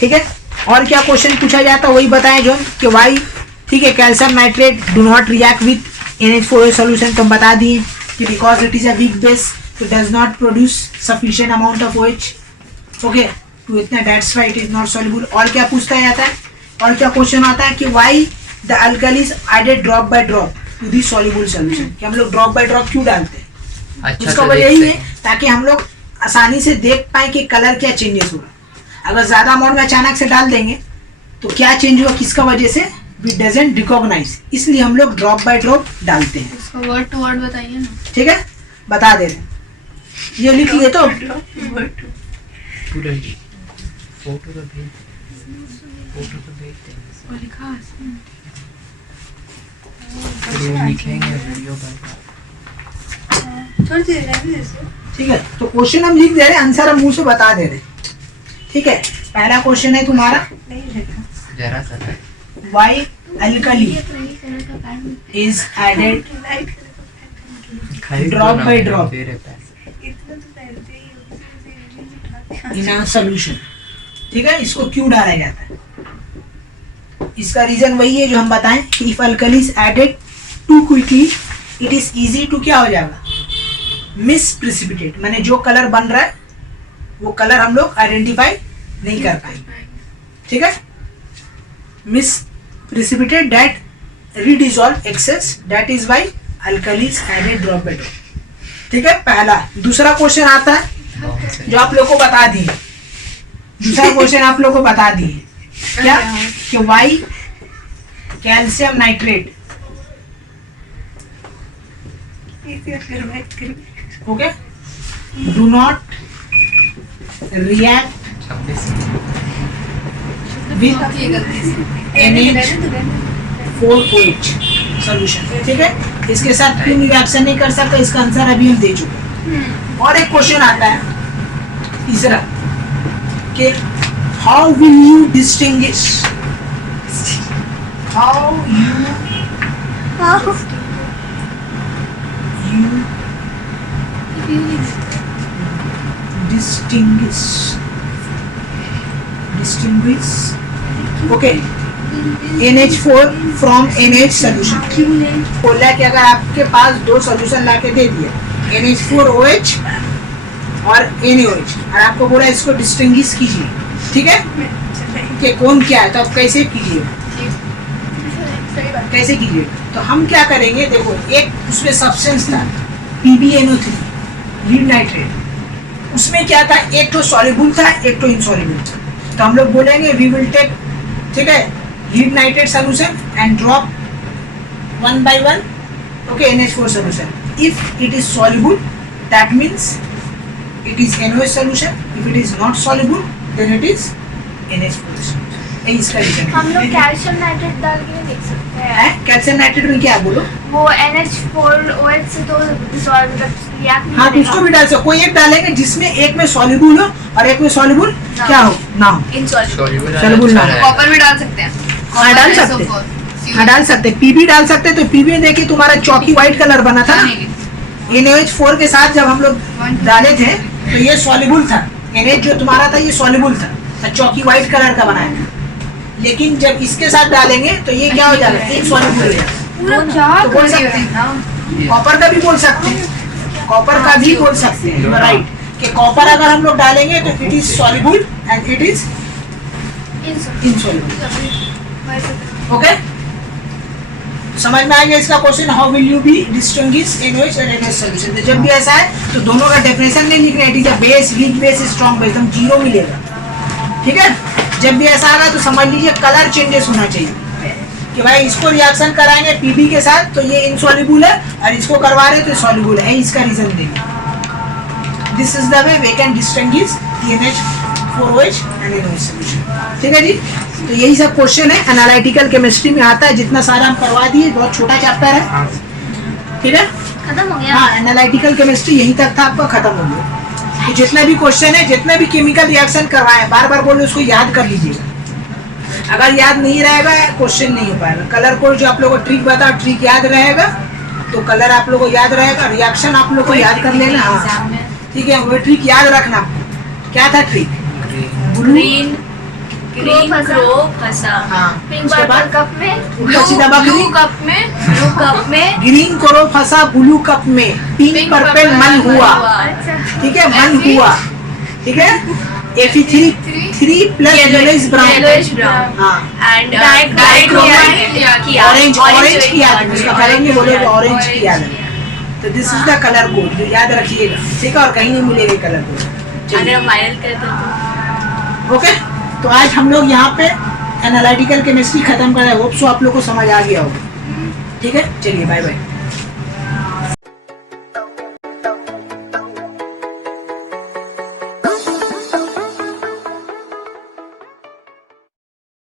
ठीक है। और क्या क्वेश्चन पूछा जाता है वही बताएं जो कि वाई, ठीक है, calcium nitrate do not react with NH4OH solution, तो हम बता दिए कि because it is a weak base तो does not produce sufficient amount of OH, okay, तो इतना that's why it is not soluble. और क्या पूछता जाता है, और क्या क्वेश्चन आता है कि why the alkalis added drop by drop to the soluble solution. कि हम लोग ड्रॉप बाय ड्रॉप क्यों डालते हैं? अच्छा उसका तो वजह यही देखते है ताकि हम लोग आसानी से देख पाए कि कलर क्या चेंजेस हो रहा है। अगर ज्यादा अमाउंट में अचानक से डाल देंगे तो क्या चेंज हुआ, किसका वजह से, वी डजंट रिकॉग्नाइज, इसलिए हम लोग ड्रॉप बाय ड्रॉप डालते हैं। इसका वर्ड टू वर्ड बताइए ना। ठीक है, बता दे रहे हैं। ये लिख लिए तो पूरा फोटो तो भेज देंगे, वो लिखा है इसमें। फिर वो लिखेंगे वीडियो पर। थोड़ी देर रहने दे इसे। ठीक है, तो क्वेश्चन हम लिख दे रहे हैं, आंसर हम मुंह से बता दे रहे हैं। ठीक है, पहला क्वेश्चन है तुम्हारा, नहीं रहता। जरा सा है। वाई अल्कली ये तो ये कलर का pad is added light colour का खरीद Drop लो ना, by मैंने drop. दे रहे पैसे। इतना तो पहनते ही हो, उसमें से इन अ सॉल्यूशन। ठीक है, इसको क्यों डाला जाता है? इसका रीजन वही है जो हम बताएं कि if alkali is added too quickly it is easy to क्या हो जाएगा, मिस प्रिसिपिटेट, माने जो कलर बन रहा है वो कलर हम लोग आइडेंटिफाई नहीं कर पाएंगे। ठीक है, miss precipitate that redissolve excess, that is why alkali is added drop by drop. ठीक है, पहला। दूसरा क्वेश्चन आता है जो आप लोग को बता दिए, दूसरा क्वेश्चन आप लोग को बता दिए क्या, कि वाई कैल्शियम नाइट्रेट, इसे अगर मैं करूं okay, do not react 26 with ये गलती से NH4OH सॉल्यूशन। ठीक है, इसके साथ क्यों रिएक्शन नहीं कर सकता, इसका आंसर अभी हम दे चुके हैं। और एक क्वेश्चन आता है तीसरा, कि how will you distinguish, how you distinguish okay NH4 from NH solution। बोला कि अगर आपके पास दो सॉल्यूशन लाके दे दिए NH4OH और NaOH, और आपको बोला इसको डिस्टिंग्विश कीजिए, ठीक है, कि कौन क्या है, तो आप कैसे कीजिए, कैसे कीजिए? तो हम क्या करेंगे, देखो एक उसमें सब्सटेंस था PbNO3 लीड नाइट्रेट, उसमें क्या था, एक तो सॉल्युबल था एक तो इनसॉल्युबल था। तो हम लोग बोलेंगे वी विल टेक, ठीक है, lead nitrate solution and drop one by one, okay, NH4 solution. If it is soluble that means it is NaOH solution, if it is not soluble then it is NH4 solution। यही इसका reason हम लोग calcium nitrate डाल के नहीं देख सकते है। हैं। कैल्शियम नाइट्रेट में क्या बोलो, वो NH4OH से तो डिसॉल्व रिएक्ट नहीं हाँ, तो उसको भी डाल सकते, कोई एक डालेंगे जिसमें एक में सॉल्युबल हो और एक में सॉल्युबल क्या हो ना हो, सॉल्युबल Soluble ना। कॉपर भी डाल सकते हैं। हाँ डाल सकते, हाँ डाल सकते, पीबी डाल सकते। तो पीबी देखिए तुम्हारा चौकी व्हाइट कलर बना था ना, NaOH4 के साथ जब हम लोग डाले थे तो ये सॉल्युबल था, NH जो तुम्हारा था ये सॉल्युबल था, तो चौकी व्हाइट कलर का बनाया था। लेकिन जब इसके साथ डालेंगे तो ये क्या हो जाएगा, इनसॉल्युबल हो जाएगा। पूरा चार तो बोल सकते हैं, कॉपर का भी बोल सकते हैं, कॉपर का भी बोल सकते हैं, राइट, कि कॉपर अगर हम लोग डालेंगे तो it is soluble and it is insoluble. Okay, समझ में आ गया इसका question, how will you be distinguish NaOH और NaOH सॉल्यूशन। तो जब भी ऐसा है तो दोनों का डेफिनेशन नहीं लिखना है, it is a base, weak base, strong base, एकदम जीरो मिलेगा। ठीक है, जब भी ऐसा आएगा तो समझ लीजिए कलर चेंजेस होना चाहिए, कि भाई इसको रिएक्शन कराएंगे पीबी के साथ तो ये इनसॉल्युबल है और इसको करवा रहे तो सॉल्युबल है, इसका रीजन देंगे। This is the way we can distinguish NH4OH and NaOH solution. ठीक है जी, तो यही सब क्वेश्चन है, एनालिटिकल केमिस्ट्री में आता है, जितना सारा हम करवा दिए, बहुत छोटा चैप्टर है। ठीक है, खत्म हो गया। हाँ, एनालिटिकल केमिस्ट्री यहीं तक था, आपका खत्म हो गया। तो जितना भी क्वेश्चन है, जितने भी केमिकल रिएक्शन करवाए, बार बार बोलो उसको याद कर लीजिएगा। अगर याद नहीं रहेगा क्वेश्चन नहीं हो पाएगा। कलर कोड जो आप लोगों को ट्रिक बताओ, ट्रिक याद रहेगा तो कलर आप लोगों को याद रहेगा, रिएक्शन आप लोग को याद कर लेना। हाँ ठीक है, वो ट्रिक याद रखना। क्या था ट्रिक, ग्रीन क्रो फंसा, हाँ, पिंक उसके बॉटल बाद कप में, उल्टा सीधा ब्लू बकरी, कप में, ब्लू कप में, ग्रीन करो फंसा ब्लू कप में, पिंक पिंक पर्पल पर्पल मन हुआ। अच्छा ठीक है, मन ऐसी? हुआ। ठीक है, Fe3 plus yellowish brown. Yellowish brown हाँ एंड डाइक्रोमाइट किया ऑरेंज किया तुम उसका कलर नहीं बोलोगे, ऑरेंज किया है। तो this is the colour code, याद रखिएगा, ठीक है, और कहीं नहीं मिलेगा कलर कोड। अगर हम वायरल करते तो ओके, तो आज हम लोग यहाँ पे एनालिटिकल केमिस्ट्री खत्म कर रहे हैं। होप सो आप लोग को समझ आ गया होगा। ठीक है, चलिए बाय बाय।